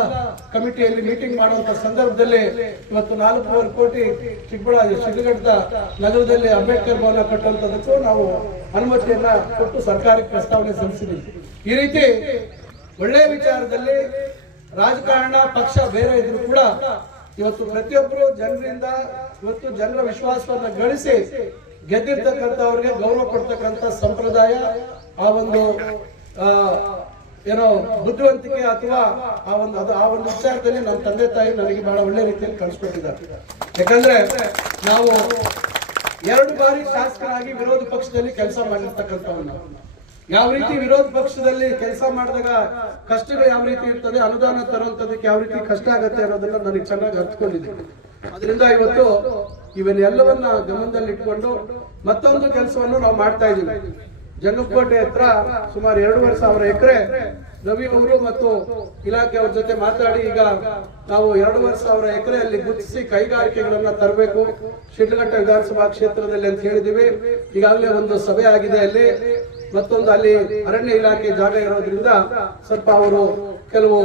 ಕಮಿಟಿಯಲ್ಲಿ ಮೀಟಿಂಗ್ ಮಾಡುವಂತ ಸಂದರ್ಭದಲ್ಲಿ ಇವತ್ತು ನಾಲ್ಕೂವರೆ ಕೋಟಿ ಚಿಕ್ಕಬಳ್ಳಾಪುರ ಶಿಡ್ಲಘಟ್ಟದ ನಗರದಲ್ಲಿ ಅಂಬೇಡ್ಕರ್ ಭವನ ಕಟ್ಟುವಂತದಕ್ಕೂ ನಾವು ಅನುಮತಿಯನ್ನ ಕೊಟ್ಟು ಸರ್ಕಾರಕ್ಕೆ ಪ್ರಸ್ತಾವನೆ ಸಲ್ಲಿಸಿದ್ದೀವಿ ಈ ರೀತಿ ಒಳ್ಳೆಯ ವಿಚಾರದಲ್ಲಿ ರಾಜಕಾರಣ ಪಕ್ಷ ಬೇರೆ ಇದ್ರು ಕೂಡ ಇವತ್ತು ಪ್ರತಿಯೊಬ್ಬರು ಜನರಿಂದ ಇವತ್ತು ಜನರ ವಿಶ್ವಾಸವನ್ನ ಗಳಿಸಿ ಗೆದ್ದಿರ್ತಕ್ಕಂಥವ್ರಿಗೆ ಗೌರವ ಕೊಡ್ತಕ್ಕಂಥ ಸಂಪ್ರದಾಯ, ಆ ಒಂದು ಏನೋ ಬುದ್ಧಿವಂತಿಕೆ ಅಥವಾ ಆ ಒಂದು, ಅದು ಆ ಒಂದು ವಿಚಾರದಲ್ಲಿ ನನ್ನ ತಂದೆ ತಾಯಿ ನನಗೆ ಬಹಳ ಒಳ್ಳೆ ರೀತಿಯಲ್ಲಿ ಕಳಿಸ್ಕೊಟ್ಟಿದ್ದಾರೆ. ಯಾಕಂದ್ರೆ ನಾವು ಎರಡು ಬಾರಿ ಶಾಸಕರಾಗಿ ವಿರೋಧ ಪಕ್ಷದಲ್ಲಿ ಕೆಲಸ ಮಾಡಿರ್ತಕ್ಕಂಥವ್ರು ಯಾವ ರೀತಿ ವಿರೋಧ ಪಕ್ಷದಲ್ಲಿ ಕೆಲಸ ಮಾಡಿದಾಗ ಕಷ್ಟಗಳು ಯಾವ ರೀತಿ ಇರ್ತದೆ, ಅನುದಾನ ತರುವಂತದಕ್ಕೆ ಯಾವ ರೀತಿ ಕಷ್ಟ ಆಗತ್ತೆ ಅನ್ನೋದನ್ನ ನನಗೆ ಚೆನ್ನಾಗಿ ಅರ್ಥಕೊಂಡಿದೆ ಅದರಿಂದ ಇವತ್ತು ಇವನ್ನೆಲ್ಲವನ್ನ ಗಮನದಲ್ಲಿ ಇಟ್ಕೊಂಡು ಮತ್ತೊಂದು ಕೆಲಸವನ್ನು ನಾವು ಮಾಡ್ತಾ ಇದೀವಿ. ಜಂಗಕೋಟೆ ಹತ್ರ ಸುಮಾರು ಎರಡೂವರೆ ಸಾವಿರ ಎಕರೆ ರವಿ ಅವರು ಮತ್ತು ಇಲಾಖೆಯವ್ರ ಜೊತೆ ಮಾತಾಡಿ ಈಗ ನಾವು ಎರಡೂವರೆ ಸಾವಿರ ಎಕರೆಯಲ್ಲಿ ಗುರುತಿಸಿ ಕೈಗಾರಿಕೆಗಳನ್ನ ತರಬೇಕು. ಶಿಡ್ಲಘಟ್ಟ ವಿಧಾನಸಭಾ ಕ್ಷೇತ್ರದಲ್ಲಿ ಅಂತ ಹೇಳಿದೀವಿ ಈಗಾಗಲೇ ಒಂದು ಸಭೆ ಆಗಿದೆ ಅಲ್ಲಿ. ಮತ್ತೊಂದು ಅಲ್ಲಿ ಅರಣ್ಯ ಇಲಾಖೆ ಜಾಗ ಇರೋದ್ರಿಂದ ಸ್ವಲ್ಪ ಅವರು ಕೆಲವು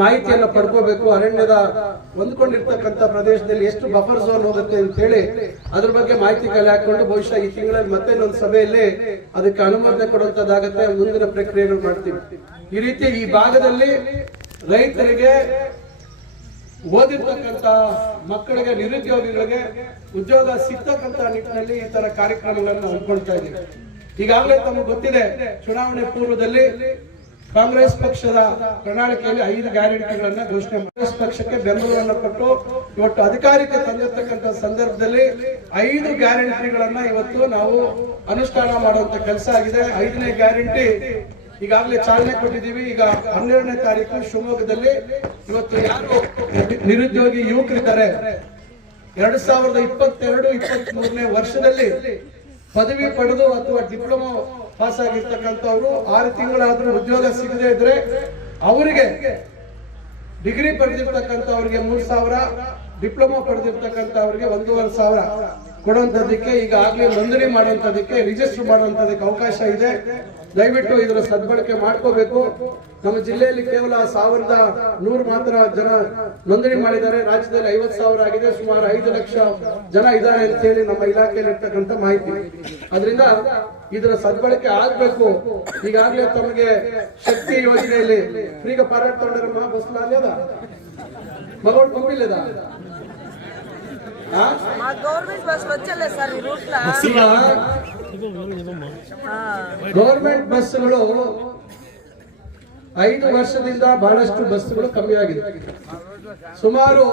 ಮಾಹಿತಿಯನ್ನ ಪಡ್ಕೋಬೇಕು. ಅರಣ್ಯದ ಹೊಂದ್ಕೊಂಡಿರ್ತಕ್ಕಂಥ ಪ್ರದೇಶದಲ್ಲಿ ಎಷ್ಟು ಬಫರ್ ಝೋನ್ ಹೋಗುತ್ತೆ ಅಂತ ಹೇಳಿ ಅದ್ರ ಬಗ್ಗೆ ಮಾಹಿತಿ ಕಲೆ ಹಾಕೊಂಡು ಬಹುಶಃ ಈ ತಿಂಗಳಲ್ಲಿ ಮತ್ತೆ ಇನ್ನೊಂದು ಸಭೆಯಲ್ಲಿ ಅದಕ್ಕೆ ಅನುಮೋದನೆ ಕೊಡುವಂತದ್ದಾಗತ್ತೆ ಮುಂದಿನ ಪ್ರಕ್ರಿಯೆಗಳು ಮಾಡ್ತೀವಿ. ಈ ರೀತಿ ಈ ಭಾಗದಲ್ಲಿ ರೈತರಿಗೆ ಓದಿರ್ತಕ್ಕಂಥ ಮಕ್ಕಳಿಗೆ, ನಿರುದ್ಯೋಗಿಗಳಿಗೆ ಉದ್ಯೋಗ ಸಿಗ್ತಕ್ಕಂಥ ನಿಟ್ಟಿನಲ್ಲಿ ಈ ತರ ಕಾರ್ಯಕ್ರಮಗಳನ್ನು ಹಮ್ಮಿಕೊಳ್ತಾ ಇದ್ದೀವಿ. ಈಗಾಗಲೇ ತಮಗೆ ಗೊತ್ತಿದೆ, ಚುನಾವಣೆ ಪೂರ್ವದಲ್ಲಿ ಕಾಂಗ್ರೆಸ್ ಪಕ್ಷದ ಪ್ರಣಾಳಿಕೆಯಲ್ಲಿ ಐದು ಗ್ಯಾರಂಟಿಗಳನ್ನ ಘೋಷಣೆ ಕಾಂಗ್ರೆಸ್ ಪಕ್ಷಕ್ಕೆ ಬೆಂಬಲವನ್ನು ಕೊಟ್ಟು ಇವತ್ತು ಅಧಿಕಾರಕ್ಕೆ ತಂದಿರತಕ್ಕಂಥ ಸಂದರ್ಭದಲ್ಲಿ ಐದು ಗ್ಯಾರಂಟಿಗಳನ್ನ ಇವತ್ತು ನಾವು ಅನುಷ್ಠಾನ ಮಾಡುವಂತ ಕೆಲಸ ಆಗಿದೆ. ಐದನೇ ಗ್ಯಾರಂಟಿ ಈಗಾಗಲೇ ಚಾಲನೆ ಕೊಟ್ಟಿದ್ದೀವಿ. ಈಗ ಹನ್ನೆರಡನೇ ತಾರೀಕು ಶಿವಮೊಗ್ಗದಲ್ಲಿ ಇವತ್ತು ಯಾರು ನಿರುದ್ಯೋಗಿ ಯುವಕರಿದ್ದಾರೆ. ಎರಡ್ ಸಾವಿರದ ಇಪ್ಪತ್ತೆರಡು ಇಪ್ಪತ್ತ್ ಮೂರನೇ ವರ್ಷದಲ್ಲಿ ಪದವಿ ಪಡೆದು ಅಥವಾ ಡಿಪ್ಲೊಮಾ ಪಾಸ್ ಆಗಿರ್ತಕ್ಕಂಥವ್ರು ಆರು ತಿಂಗಳಾದ್ರೂ ಉದ್ಯೋಗ ಸಿಗದೆ ಇದ್ರೆ ಅವರಿಗೆ ಡಿಗ್ರಿ ಪಡೆದಿರ್ತಕ್ಕಂಥವ್ರಿಗೆ ಮೂರು ಸಾವಿರ, ಡಿಪ್ಲೊಮಾ ಪಡೆದಿರ್ತಕ್ಕಂಥವ್ರಿಗೆ ಒಂದೂವರೆ ಸಾವಿರ ಕೊಡುವಂತದಕ್ಕೆ ಈಗ ಆಗ್ಲೇ ನೋಂದಣಿ ಮಾಡುವಂತದಕ್ಕೆ ರಿಜಿಸ್ಟರ್ ಮಾಡುವಂತದಕ್ಕೆ ಅವಕಾಶ ಇದೆ. ದಯವಿಟ್ಟು ಇದರ ಸದ್ಬಳಕೆ ಮಾಡ್ಕೋಬೇಕು. ನಮ್ಮ ಜಿಲ್ಲೆಯಲ್ಲಿ ಕೇವಲ ಸಾವಿರದ ನೂರು ಮಾತ್ರ ಜನ ನೋಂದಣಿ ಮಾಡಿದ್ದಾರೆ. ರಾಜ್ಯದಲ್ಲಿ ಐವತ್ತು ಸಾವಿರ ಆಗಿದೆ. ಸುಮಾರು ಐದು ಲಕ್ಷ ಜನ ಇದ್ದಾರೆ ಅಂತ ಹೇಳಿ ನಮ್ಮ ಇಲಾಖೆಯಲ್ಲಿ ಇರ್ತಕ್ಕಂಥ ಮಾಹಿತಿ. ಅದರಿಂದ ಇದರ ಸದ್ಬಳಕೆ ಆಗ್ಬೇಕು. ಈಗಾಗಲೇ ತಮಗೆ ಶಕ್ತಿ ಯೋಜನೆಯಲ್ಲಿ ಫ್ರೀಗ ಪಾರಾಟ ತಗೊಂಡ್ರೆ ಮಹಾ ಬಸ್ಲ ಅಲ್ಲದ ಮಗಳ ಬಂಬಿಲ್ಲದ ಗೌರ್ಮೆಂಟ್ ಬಸ್ ಬಸ್ಗಳು ಐದು ವರ್ಷದಿಂದ ಬಹಳಷ್ಟು ಬಸ್ಗಳು ಕಮ್ಮಿ ಆಗಿದೆ ಸುಮಾರು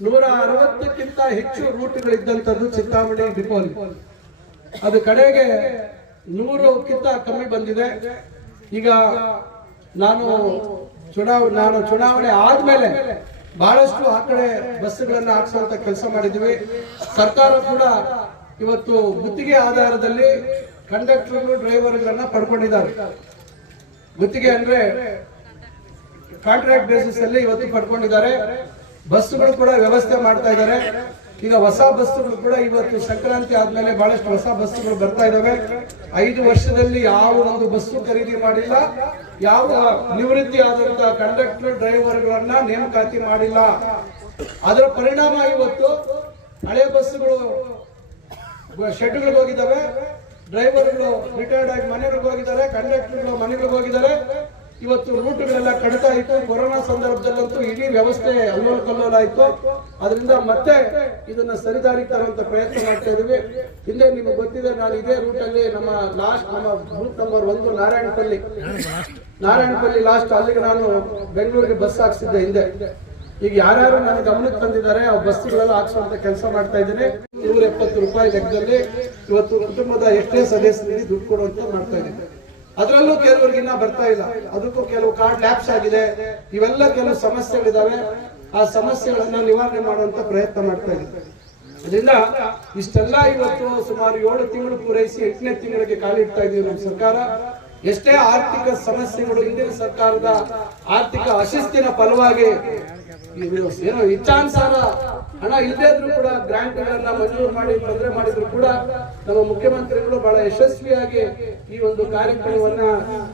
ನೂರ ಅರವತ್ತಕ್ಕಿಂತ ಹೆಚ್ಚು ರೂಟ್ಗಳಿದ್ದಂಥದ್ದು ಚಿಂತಾಮಣಿ ದೀಪಾವಳಿ ಅದು ಕಡೆಗೆ ನೂರಕ್ಕಿಂತ ಕಮ್ಮಿ ಬಂದಿದೆ. ಈಗ ನಾನು ಚುನಾವ, ನಾನು ಚುನಾವಣೆ ಆದ್ಮೇಲೆ ಬಹಳಷ್ಟು ಆ ಕಡೆ ಬಸ್ಗಳನ್ನ ಹಾಕ್ಸುವಂತ ಕೆಲಸ ಮಾಡಿದ್ವಿ ಸರ್ಕಾರ ಕೂಡ ಇವತ್ತು ಗುತ್ತಿಗೆ ಆಧಾರದಲ್ಲಿ ಕಂಡಕ್ಟರ್ ಡ್ರೈವರ್ಗಳನ್ನ ಪಡ್ಕೊಂಡಿದ್ದಾರೆ. ಗುತ್ತಿಗೆ ಅಂದ್ರೆ ಕಾಂಟ್ರಾಕ್ಟ್ ಬೇಸಿಸ್ ಅಲ್ಲಿ ಇವತ್ತು ಪಡ್ಕೊಂಡಿದ್ದಾರೆ. ಬಸ್ಗಳು ಕೂಡ ವ್ಯವಸ್ಥೆ ಮಾಡ್ತಾ ಇದ್ದಾರೆ. ಈಗ ಹೊಸ ಬಸ್ಸುಗಳು ಕೂಡ ಇವತ್ತು ಸಂಕ್ರಾಂತಿ ಆದ್ಮೇಲೆ ಬಹಳಷ್ಟು ಹೊಸ ಬಸ್ಸುಗಳು ಬರ್ತಾ ಇದಾವೆ. ಐದು ವರ್ಷದಲ್ಲಿ ಯಾವ ಒಂದು ಬಸ್ಸು ಖರೀದಿ ಮಾಡಿಲ್ಲ. ಯಾವ ನಿವೃತ್ತಿ ಆದಂತಹ ಕಂಡಕ್ಟರ್ ಡ್ರೈವರ್ಗಳನ್ನ ನೇಮಕಾತಿ ಮಾಡಿಲ್ಲ. ಅದರ ಪರಿಣಾಮ ಇವತ್ತು ಹಳೆ ಬಸ್ಸುಗಳು ಶೆಡ್ಗಳಿಗೆ ಹೋಗಿದ್ದಾವೆ. ಡ್ರೈವರ್ಗಳು ರಿಟೈರ್ಡ್ ಆಗಿ ಮನೆಗಳಿಗೆ ಹೋಗಿದ್ದಾರೆ. ಕಂಡಕ್ಟರ್ಗಳು ಮನೆಗಳಿಗೆ ಹೋಗಿದ್ದಾರೆ. ಇವತ್ತು ರೂಟ್ಗಳೆಲ್ಲ ಕಡಿತ ಇತ್ತು. ಕೊರೋನಾ ಸಂದರ್ಭದಲ್ಲಂತೂ ಇಡೀ ವ್ಯವಸ್ಥೆ ಅಲ್ಲೋಲ್ ಕಲ್ಲೋಲ ಆಯ್ತು. ಅದರಿಂದ ಮತ್ತೆ ಇದನ್ನ ಸರಿದಾರಿಗೆ ತರುವಂತ ಪ್ರಯತ್ನ ಮಾಡ್ತಾ ಇದೀವಿ ಹಿಂದೆ ನಿಮಗೆ ಗೊತ್ತಿದೆ, ನಾನು ಇದೇ ರೂಟ್ ಅಲ್ಲಿ ನಮ್ಮ ಲಾಸ್ಟ್ ನಮ್ಮ ರೂಟ್ ನಂಬರ್ ಒಂದು ನಾರಾಯಣಪಲ್ಲಿ. ನಾರಾಯಣಪಲ್ಲಿ ಲಾಸ್ಟ್ ಅಲ್ಲಿಗೆ ನಾನು ಬೆಂಗಳೂರಿಗೆ ಬಸ್ ಹಾಕ್ಸಿದ್ದೆ ಹಿಂದೆ. ಈಗ ಯಾರ್ಯಾರು ನನ್ನ ಗಮನಕ್ಕೆ ತಂದಿದ್ದಾರೆ, ಆ ಬಸ್ಗಳೆಲ್ಲ ಹಾಕ್ಸುವಂತ ಕೆಲಸ ಮಾಡ್ತಾ ಇದ್ದೀನಿ. ನೂರ ಎಪ್ಪತ್ತು ರೂಪಾಯಿ ಲೆಕ್ಕದಲ್ಲಿ ಇವತ್ತು ಕುಟುಂಬದ ಎಷ್ಟೇ ಸದಸ್ಯರಿಗೆ ದುಡ್ಡು ಕೊಡುವಂತ ಮಾಡ್ತಾ ಇದ್ದೀನಿ. ಅದರಲ್ಲೂ ಕೆಲವರಿಗಿನ್ನ ಬರ್ತಾ ಇಲ್ಲ. ಅದಕ್ಕೂ ಕೆಲವು ಕಾರ್ಡ್ ಲ್ಯಾಪ್ಸ್ ಆಗಿದೆ. ಇವೆಲ್ಲ ಕೆಲವು ಸಮಸ್ಯೆಗಳಿದಾವೆ. ಆ ಸಮಸ್ಯೆಗಳನ್ನ ನಿವಾರಣೆ ಮಾಡುವಂತ ಪ್ರಯತ್ನ ಮಾಡ್ತಾ ಇದ್ದೀವಿ ಅದರಿಂದ ಇಷ್ಟೆಲ್ಲ ಇವತ್ತು ಸುಮಾರು ಏಳು ತಿಂಗಳು ಪೂರೈಸಿ ಎಂಟನೇ ತಿಂಗಳಿಗೆ ಕಾಲಿಡ್ತಾ ಇದೀವಿ ನಮ್ಮ ಸರ್ಕಾರ. ಎಷ್ಟೇ ಆರ್ಥಿಕ ಸಮಸ್ಯೆಗಳು ಹಿಂದಿನ ಸರ್ಕಾರದ ಆರ್ಥಿಕ ಅಶಿಸ್ತಿನ ಫಲವಾಗಿ ಏನೋ ಇಚ್ಛಾನುಸಾರ ಹಣ ಇಲ್ಲದೇ ಇದ್ರೂ ಕೂಡ ಗ್ರಾಂಟ್ಗಳನ್ನ ಮಂಜೂರು ಮಾಡಿ, ತೊಂದರೆ ಮಾಡಿದ್ರು ಕೂಡ ನಮ್ಮ ಮುಖ್ಯಮಂತ್ರಿಗಳು ಬಹಳ ಯಶಸ್ವಿಯಾಗಿ ಈ ಒಂದು ಕಾರ್ಯಕ್ರಮವನ್ನ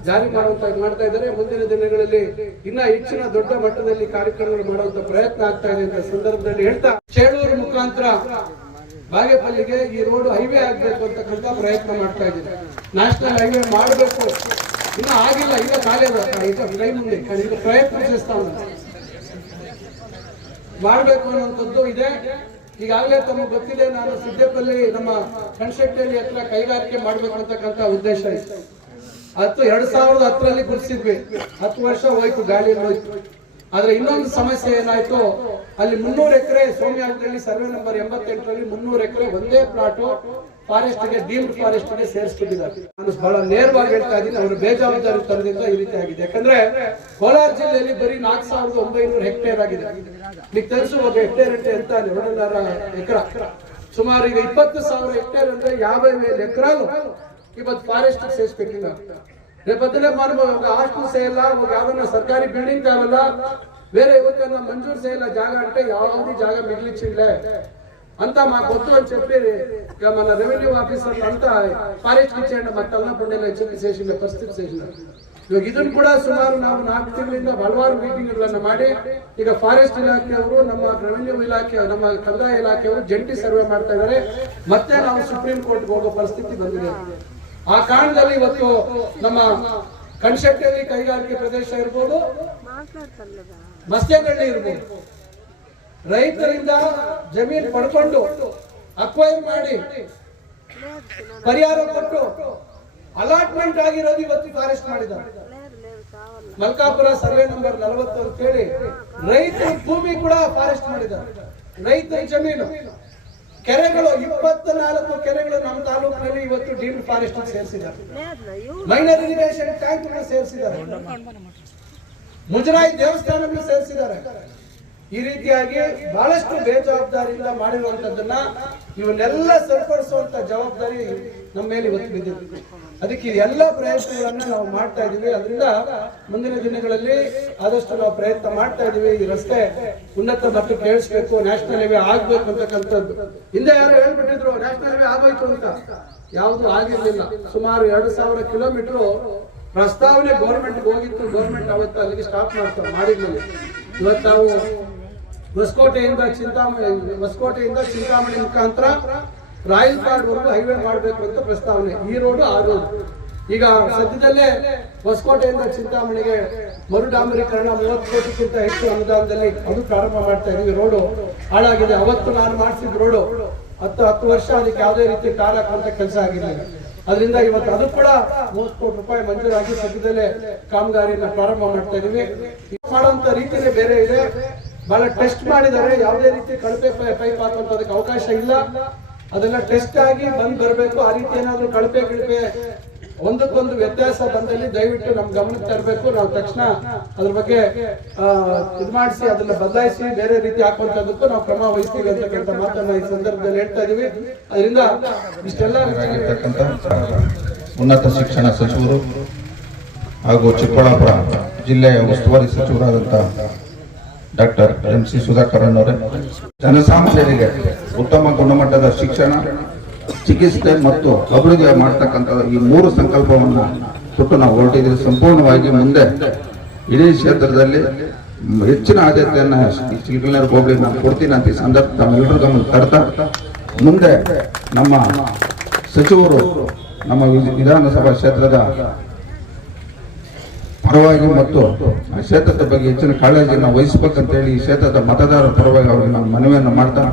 ಜಾರಿ ಮಾಡುವಂತ ಮಾಡ್ತಾ ಇದ್ದಾರೆ. ಮುಂದಿನ ದಿನಗಳಲ್ಲಿ ಇನ್ನ ಹೆಚ್ಚಿನ ದೊಡ್ಡ ಮಟ್ಟದಲ್ಲಿ ಕಾರ್ಯಕ್ರಮಗಳು ಮಾಡುವಂತ ಪ್ರಯತ್ನ ಆಗ್ತಾ ಇದೆ ಅಂತ ಸಂದರ್ಭದಲ್ಲಿ ಹೇಳ್ತಾ ಚೇಳೂರು ಮುಖಾಂತರ ಬಾಗೇಪಲ್ಲಿಗೆ ಈ ರೋಡ್ ಹೈವೇ ಆಗ್ಬೇಕು ಅಂತಕ್ಕಂಥ ಪ್ರಯತ್ನ ಮಾಡ್ತಾ ಇದ್ದೀನಿ. ನ್ಯಾಷನಲ್ ಹೈವೇ ಮಾಡಬೇಕು. ಇನ್ನ ಆಗಿಲ್ಲ, ಈಗ ಖಾಲಿ ಕೈ ಮುಂದೆ ಪ್ರಯತ್ನಿಸ್ತಾ ಉಂಟು. ಮಾಡಬೇಕು ಅನ್ನುವಂಥದ್ದು ಇದೆ. ಈಗಾಗಲೇ ತಮಗೆ ಗೊತ್ತಿದೆ, ನಾನು ಸಿದ್ದೇಪಲ್ಲಿ ನಮ್ಮ ಕಣ್ಶೆಟ್ಟಿಯಲ್ಲಿ ಹತ್ರ ಕೈಗಾರಿಕೆ ಮಾಡಬೇಕು ಅಂತಕ್ಕಂಥ ಉದ್ದೇಶ ಇತ್ತು ಹತ್ತು, ಎರಡ್ ಸಾವಿರದ ಹತ್ತರಲ್ಲಿ ಗುರುತಿಸಿದ್ವಿ ಹತ್ತು ವರ್ಷ ಹೋಯ್ತು, ಗಾಳಿ ಹೋಯ್ತು ಆದ್ರೆ ಇನ್ನೊಂದು ಸಮಸ್ಯೆ ಏನಾಯ್ತು, ಅಲ್ಲಿ ಮುನ್ನೂರು ಎಕರೆ ಸೋಮ್ಯಾಗದಲ್ಲಿ ಸರ್ವೆ ನಂಬರ್ ಎಂಬತ್ತೆಂಟರಲ್ಲಿ ಮುನ್ನೂರು ಎಕರೆ ಒಂದೇ ಪ್ಲಾಟ್ ಫಾರೆಸ್ಟ್ಗೆ ಡೀಮ್ಡ್ ಫಾರೆಸ್ಟ್ಗೆ ಸೇರಿಸ್ಬಿಟ್ಟಿದ್ದಾರೆ. ನಾನು ಬಹಳ ನೇರವಾಗಿ ಹೇಳ್ತಾ ಇದ್ದೀನಿ, ಅವರು ಬೇಜವಾಬ್ದಾರಿ ತರದಿಂದ ಈ ರೀತಿ ಆಗಿದೆ. ಯಾಕಂದ್ರೆ ಕೋಲಾರ ಜಿಲ್ಲೆಯಲ್ಲಿ ಬರೀ ನಾಲ್ಕು ಸಾವಿರದ ಒಂಬೈನೂರು ಹೆಕ್ಟೇರ್ ಆಗಿದೆ. ನಿಮ್ಗೆ ತರಿಸು ಒಂದು ಹೆಕ್ಟೇರ್ ಅಂತ ಎಂತ ಎಕರ. ಸುಮಾರು ಈಗ ಇಪ್ಪತ್ತು ಸಾವಿರ ಹೆಕ್ಟೇರ್ ಅಂದ್ರೆ ಯಾವ ಎಕರಾನು ಇವತ್ತು ಫಾರೆಸ್ಟ್ ಸೇರಿಸ್ಬೇಕಿಲ್ಲ. ರೇಪತ್ತಲೇ ಮಾಡ್ಬೋದು ಆಸ್ಟು ಸೇರಲ್ಲ ಯಾವ್ದನ್ನ ಸರ್ಕಾರಿ ಬಿಲ್ಡಿಂಗ್ ಆಗಲ್ಲ ಬೇರೆ ಇವತ್ತನ್ನ ಮಂಜೂರು ಸೇರಲ್ಲ ಜಾಗ ಅಂತ, ಯಾವ್ದು ಜಾಗ ಮಿಗ್ಲಿಚ್ಚಿಲ್ಲ అంతా మాకు వద్దు అని చెప్పి ఇక మన రెవెన్యూ ఆఫీసర్లు అంతా ఫారెస్ట్ ఇచ్చేయండి మా తల్లపండిలో చెప్పి చేసిన ಪರಿಸ್ಥಿತಿ చేసిన ಇವಾಗ ಇದನ್ನು ಕೂಡ ಸುಮಾರು ನಾವು ನಾಲ್ಕು ತಿಂಗಳಿಂದ ಹಲವಾರು ಮೀಟಿಂಗ್ಗಳನ್ನ ಮಾಡಿ ಈಗ ಫಾರೆಸ್ಟ್ ಇಲಾಖೆಯವರು ನಮ್ಮ ರೆವೆನ್ಯೂ ಇಲಾಖೆ ನಮ್ಮ ಕಂದಾಯ ಇಲಾಖೆಯವರು ಜಂಟಿ ಸರ್ವೆ ಮಾಡ್ತಾ ಇದ್ದಾರೆ ಮತ್ತೆ ನಾವು ಸುಪ್ರೀಂ ಕೋರ್ಟ್ಗೆ ಹೋಗೋ ಪರಿಸ್ಥಿತಿ ಬಂದಿದೆ ಆ ಕಾರಣದಲ್ಲಿ ಇವತ್ತು ನಮ್ಮ ಕನ್ಸ್ಟ್ರಕ್ಟಿವ್ ಕೈಗಾರಿಕೆ ಪ್ರದೇಶ ಇರ್ಬೋದು ಮತ್ಸ್ಯಗಳ್ಳಿ ಇರ್ಬೋದು ರೈತರಿಂದ ಜಮೀನು ಪಡ್ಕೊಂಡು ಅಕ್ವೈರ್ ಮಾಡಿ ಪರಿಹಾರ ಕೊಟ್ಟು ಅಲಾಟ್ಮೆಂಟ್ ಆಗಿರೋದು ಇವತ್ತು ಫಾರೆಸ್ಟ್ ಮಾಡಿದ್ದಾರೆ. ಮಲ್ಕಾಪುರ ಸರ್ವೆ ನಂಬರ್ ನಲವತ್ತು ಅಂತ ಹೇಳಿ ರೈತರ ಭೂಮಿ ಕೂಡ ಫಾರೆಸ್ಟ್ ಮಾಡಿದ್ದಾರೆ. ರೈತರ ಜಮೀನು, ಕೆರೆಗಳು ಇಪ್ಪತ್ತ ನಾಲ್ಕು ಕೆರೆಗಳು ನಮ್ಮ ತಾಲೂಕಿನಲ್ಲಿ ಇವತ್ತು ಡೀಮ್ ಫಾರೆಸ್ಟ್ ಸೇರಿಸಿದ್ದಾರೆ. ಮೈನರ್ ಇರಿಗೇಷನ್ ಟ್ಯಾಂಕ್ ಸೇರಿಸಿದ್ದಾರೆ. ಮುಜರಾಯಿ ದೇವಸ್ಥಾನಗಳು ಸೇರಿಸಿದ್ದಾರೆ. ಈ ರೀತಿಯಾಗಿ ಬಹಳಷ್ಟು ಬೇಜವಾಬ್ದಾರಿಯಿಂದ ಮಾಡಿರುವಂತದ್ದನ್ನ ಇವನ್ನೆಲ್ಲ ಸರಿಪಡಿಸುವಂತ ಜವಾಬ್ದಾರಿ ನಮ್ಮ ಮೇಲೆ ಇವತ್ತು ಬಿದ್ದಿದೆ. ಅದಕ್ಕೆ ಎಲ್ಲ ಪ್ರಯತ್ನಗಳನ್ನ ನಾವು ಮಾಡ್ತಾ ಇದೀವಿ. ಅದರಿಂದ ಮುಂದಿನ ದಿನಗಳಲ್ಲಿ ಆದಷ್ಟು ನಾವು ಪ್ರಯತ್ನ ಮಾಡ್ತಾ ಇದೀವಿ. ಈ ರಸ್ತೆ ಉನ್ನತ ಮಟ್ಟಕ್ಕೆ ಕೇಳಿಸ್ಬೇಕು ನ್ಯಾಷನಲ್ ಹೈವೇ ಆಗ್ಬೇಕು ಅಂತಕ್ಕಂಥದ್ದು. ಹಿಂದೆ ಯಾರು ಹೇಳ್ಬಿಟ್ಟಿದ್ರು ನ್ಯಾಷನಲ್ ಹೈವೇ ಆಗೋಯ್ತು ಅಂತ. ಯಾವುದು ಆಗಿರ್ಲಿಲ್ಲ. ಸುಮಾರು ಎರಡು ಸಾವಿರ ಕಿಲೋಮೀಟರ್ ಪ್ರಸ್ತಾವನೆ ಗೌರ್ಮೆಂಟ್ ಹೋಗಿತ್ತು. ಗೌರ್ಮೆಂಟ್ ಅವತ್ತು ಅಲ್ಲಿಗೆ ಸ್ಟಾಪ್ ಮಾಡ್ತಾರೆ ಮಾಡಿದ್ಮೇಲೆ. ಇವತ್ತು ನಾವು ಹೊಸಕೋಟೆಯಿಂದ ಚಿಂತಾಮಣಿ ಹೊಸಕೋಟೆಯಿಂದ ಚಿಂತಾಮಣಿ ಮುಖಾಂತರ ರಾಯಲ್ ಕಾರ್ಡ್ ವರೆಗೂ ಹೈವೇ ಮಾಡಬೇಕು ಅಂತ ಪ್ರಸ್ತಾವನೆ. ಈ ರೋಡು ಆ ರೋಡ್ ಈಗ ಸದ್ಯದಲ್ಲೇ ಹೊಸಕೋಟೆಯಿಂದ ಚಿಂತಾಮಣಿಗೆ ಮರು ಡಾಂಬರೀಕರಣ ಮೂವತ್ತು ಕೋಟಿಗಿಂತ ಹೆಚ್ಚು ಅನುದಾನದಲ್ಲಿ ಅದು ಪ್ರಾರಂಭ ಮಾಡ್ತಾ ಇದೀವಿ. ರೋಡು ಹಾಳಾಗಿದೆ. ಅವತ್ತು ನಾನು ಮಾಡಿಸಿದ ರೋಡು ಹತ್ತು ಹತ್ತು ವರ್ಷ ಅದಕ್ಕೆ ಯಾವುದೇ ರೀತಿ ಟಾರ್ ಹಾಕುವಂತ ಕೆಲಸ ಆಗಿರಲಿಲ್ಲ. ಅದರಿಂದ ಇವತ್ತು ಅದು ಕೂಡ ಮೂವತ್ತು ಕೋಟಿ ರೂಪಾಯಿ ಮಂಜೂರಾಗಿ ಸದ್ಯದಲ್ಲೇ ಕಾಮಗಾರಿಯನ್ನು ಪ್ರಾರಂಭ ಮಾಡ್ತಾ ಇದೀವಿ. ಇದು ಮಾಡುವಂತ ರೀತಿನೇ ಬೇರೆ ಇದೆ. ಬಹಳ ಟೆಸ್ಟ್ ಮಾಡಿದ್ದಾರೆ. ಯಾವುದೇ ರೀತಿ ಕಳಪೆ ಪೈಪ್ ಹಾಕುವಂತದಕ್ಕೆ ಅವಕಾಶ ಇಲ್ಲ. ಅದೆಲ್ಲ ಟೆಸ್ಟ್ ಆಗಿ ಬಂದ್ ಬರಬೇಕು. ಆ ರೀತಿ ಏನಾದ್ರು ಕಳಪೆ ಕಳಪೆ ಒಂದಕ್ಕೊಂದು ವ್ಯತ್ಯಾಸ ಬಂದಲ್ಲಿ ದಯವಿಟ್ಟು ನಮ್ ಗಮನಕ್ಕೆ ತರಬೇಕು. ನಾವು ತಕ್ಷಣ ಅದ್ರ ಬಗ್ಗೆ ಇದು ಮಾಡಿಸಿ, ಅದನ್ನ ಬದಲಾಯಿಸಿ, ಬೇರೆ ರೀತಿ ಹಾಕುವಂತದಕ್ಕೂ ನಾವು ಕ್ರಮ ವಹಿಸ್ತೀವಿ ಅಂತಕ್ಕಂಥ ಮಾತನ್ನ ಈ ಸಂದರ್ಭದಲ್ಲಿ ಹೇಳ್ತಾ ಇದೀವಿ. ಅದರಿಂದ ಇಷ್ಟೆಲ್ಲ ಉನ್ನತ ಶಿಕ್ಷಣ ಸಚಿವರು ಹಾಗೂ ಚಿಕ್ಕಬಳ್ಳಾಪುರ ಜಿಲ್ಲೆಯ ಉಸ್ತುವಾರಿ ಸಚಿವರಾದಂಥ ಡಾಕ್ಟರ್ ಎಂ ಸಿ ಸುಧಾಕರ್ ಅವರೇ. ಜನಸಾಮಾನ್ಯರಿಗೆ ಉತ್ತಮ ಗುಣಮಟ್ಟದ ಶಿಕ್ಷಣ, ಚಿಕಿತ್ಸೆ ಮತ್ತು ಅಭಿವೃದ್ಧಿ ಮಾಡ್ತಕ್ಕಂಥ ಈ ಮೂರು ಸಂಕಲ್ಪವನ್ನು ಕೊಟ್ಟು ನಾವು ಹೊರಟಿದ್ದೀವಿ. ಸಂಪೂರ್ಣವಾಗಿ ಮುಂದೆ ಇಡೀ ಕ್ಷೇತ್ರದಲ್ಲಿ ಹೆಚ್ಚಿನ ಆದ್ಯತೆಯನ್ನು ಚಿಲ್ಕಲ್ನರ್ ಹೋಗಿ ನಾನು ಕೊಡ್ತೀನಿ ಅಂತ ಈ ಸಂದರ್ಭ ತಮ್ಮೆಲ್ಲರ ಗಮನ ತರ್ತಾ, ಮುಂದೆ ನಮ್ಮ ಸಚಿವರು ನಮ್ಮ ವಿಧಾನಸಭಾ ಕ್ಷೇತ್ರದ ಪರವಾಗಿ ಮತ್ತು ಆ ಕ್ಷೇತ್ರದ ಬಗ್ಗೆ ಹೆಚ್ಚಿನ ಕಾಳಜಿಯನ್ನು ವಹಿಸಬೇಕಂತ ಹೇಳಿ ಈ ಕ್ಷೇತ್ರದ ಮತದಾರರ ಪರವಾಗಿ ಅವರಿಗೆ ನಾನು ಮನವಿಯನ್ನು ಮಾಡ್ತಾ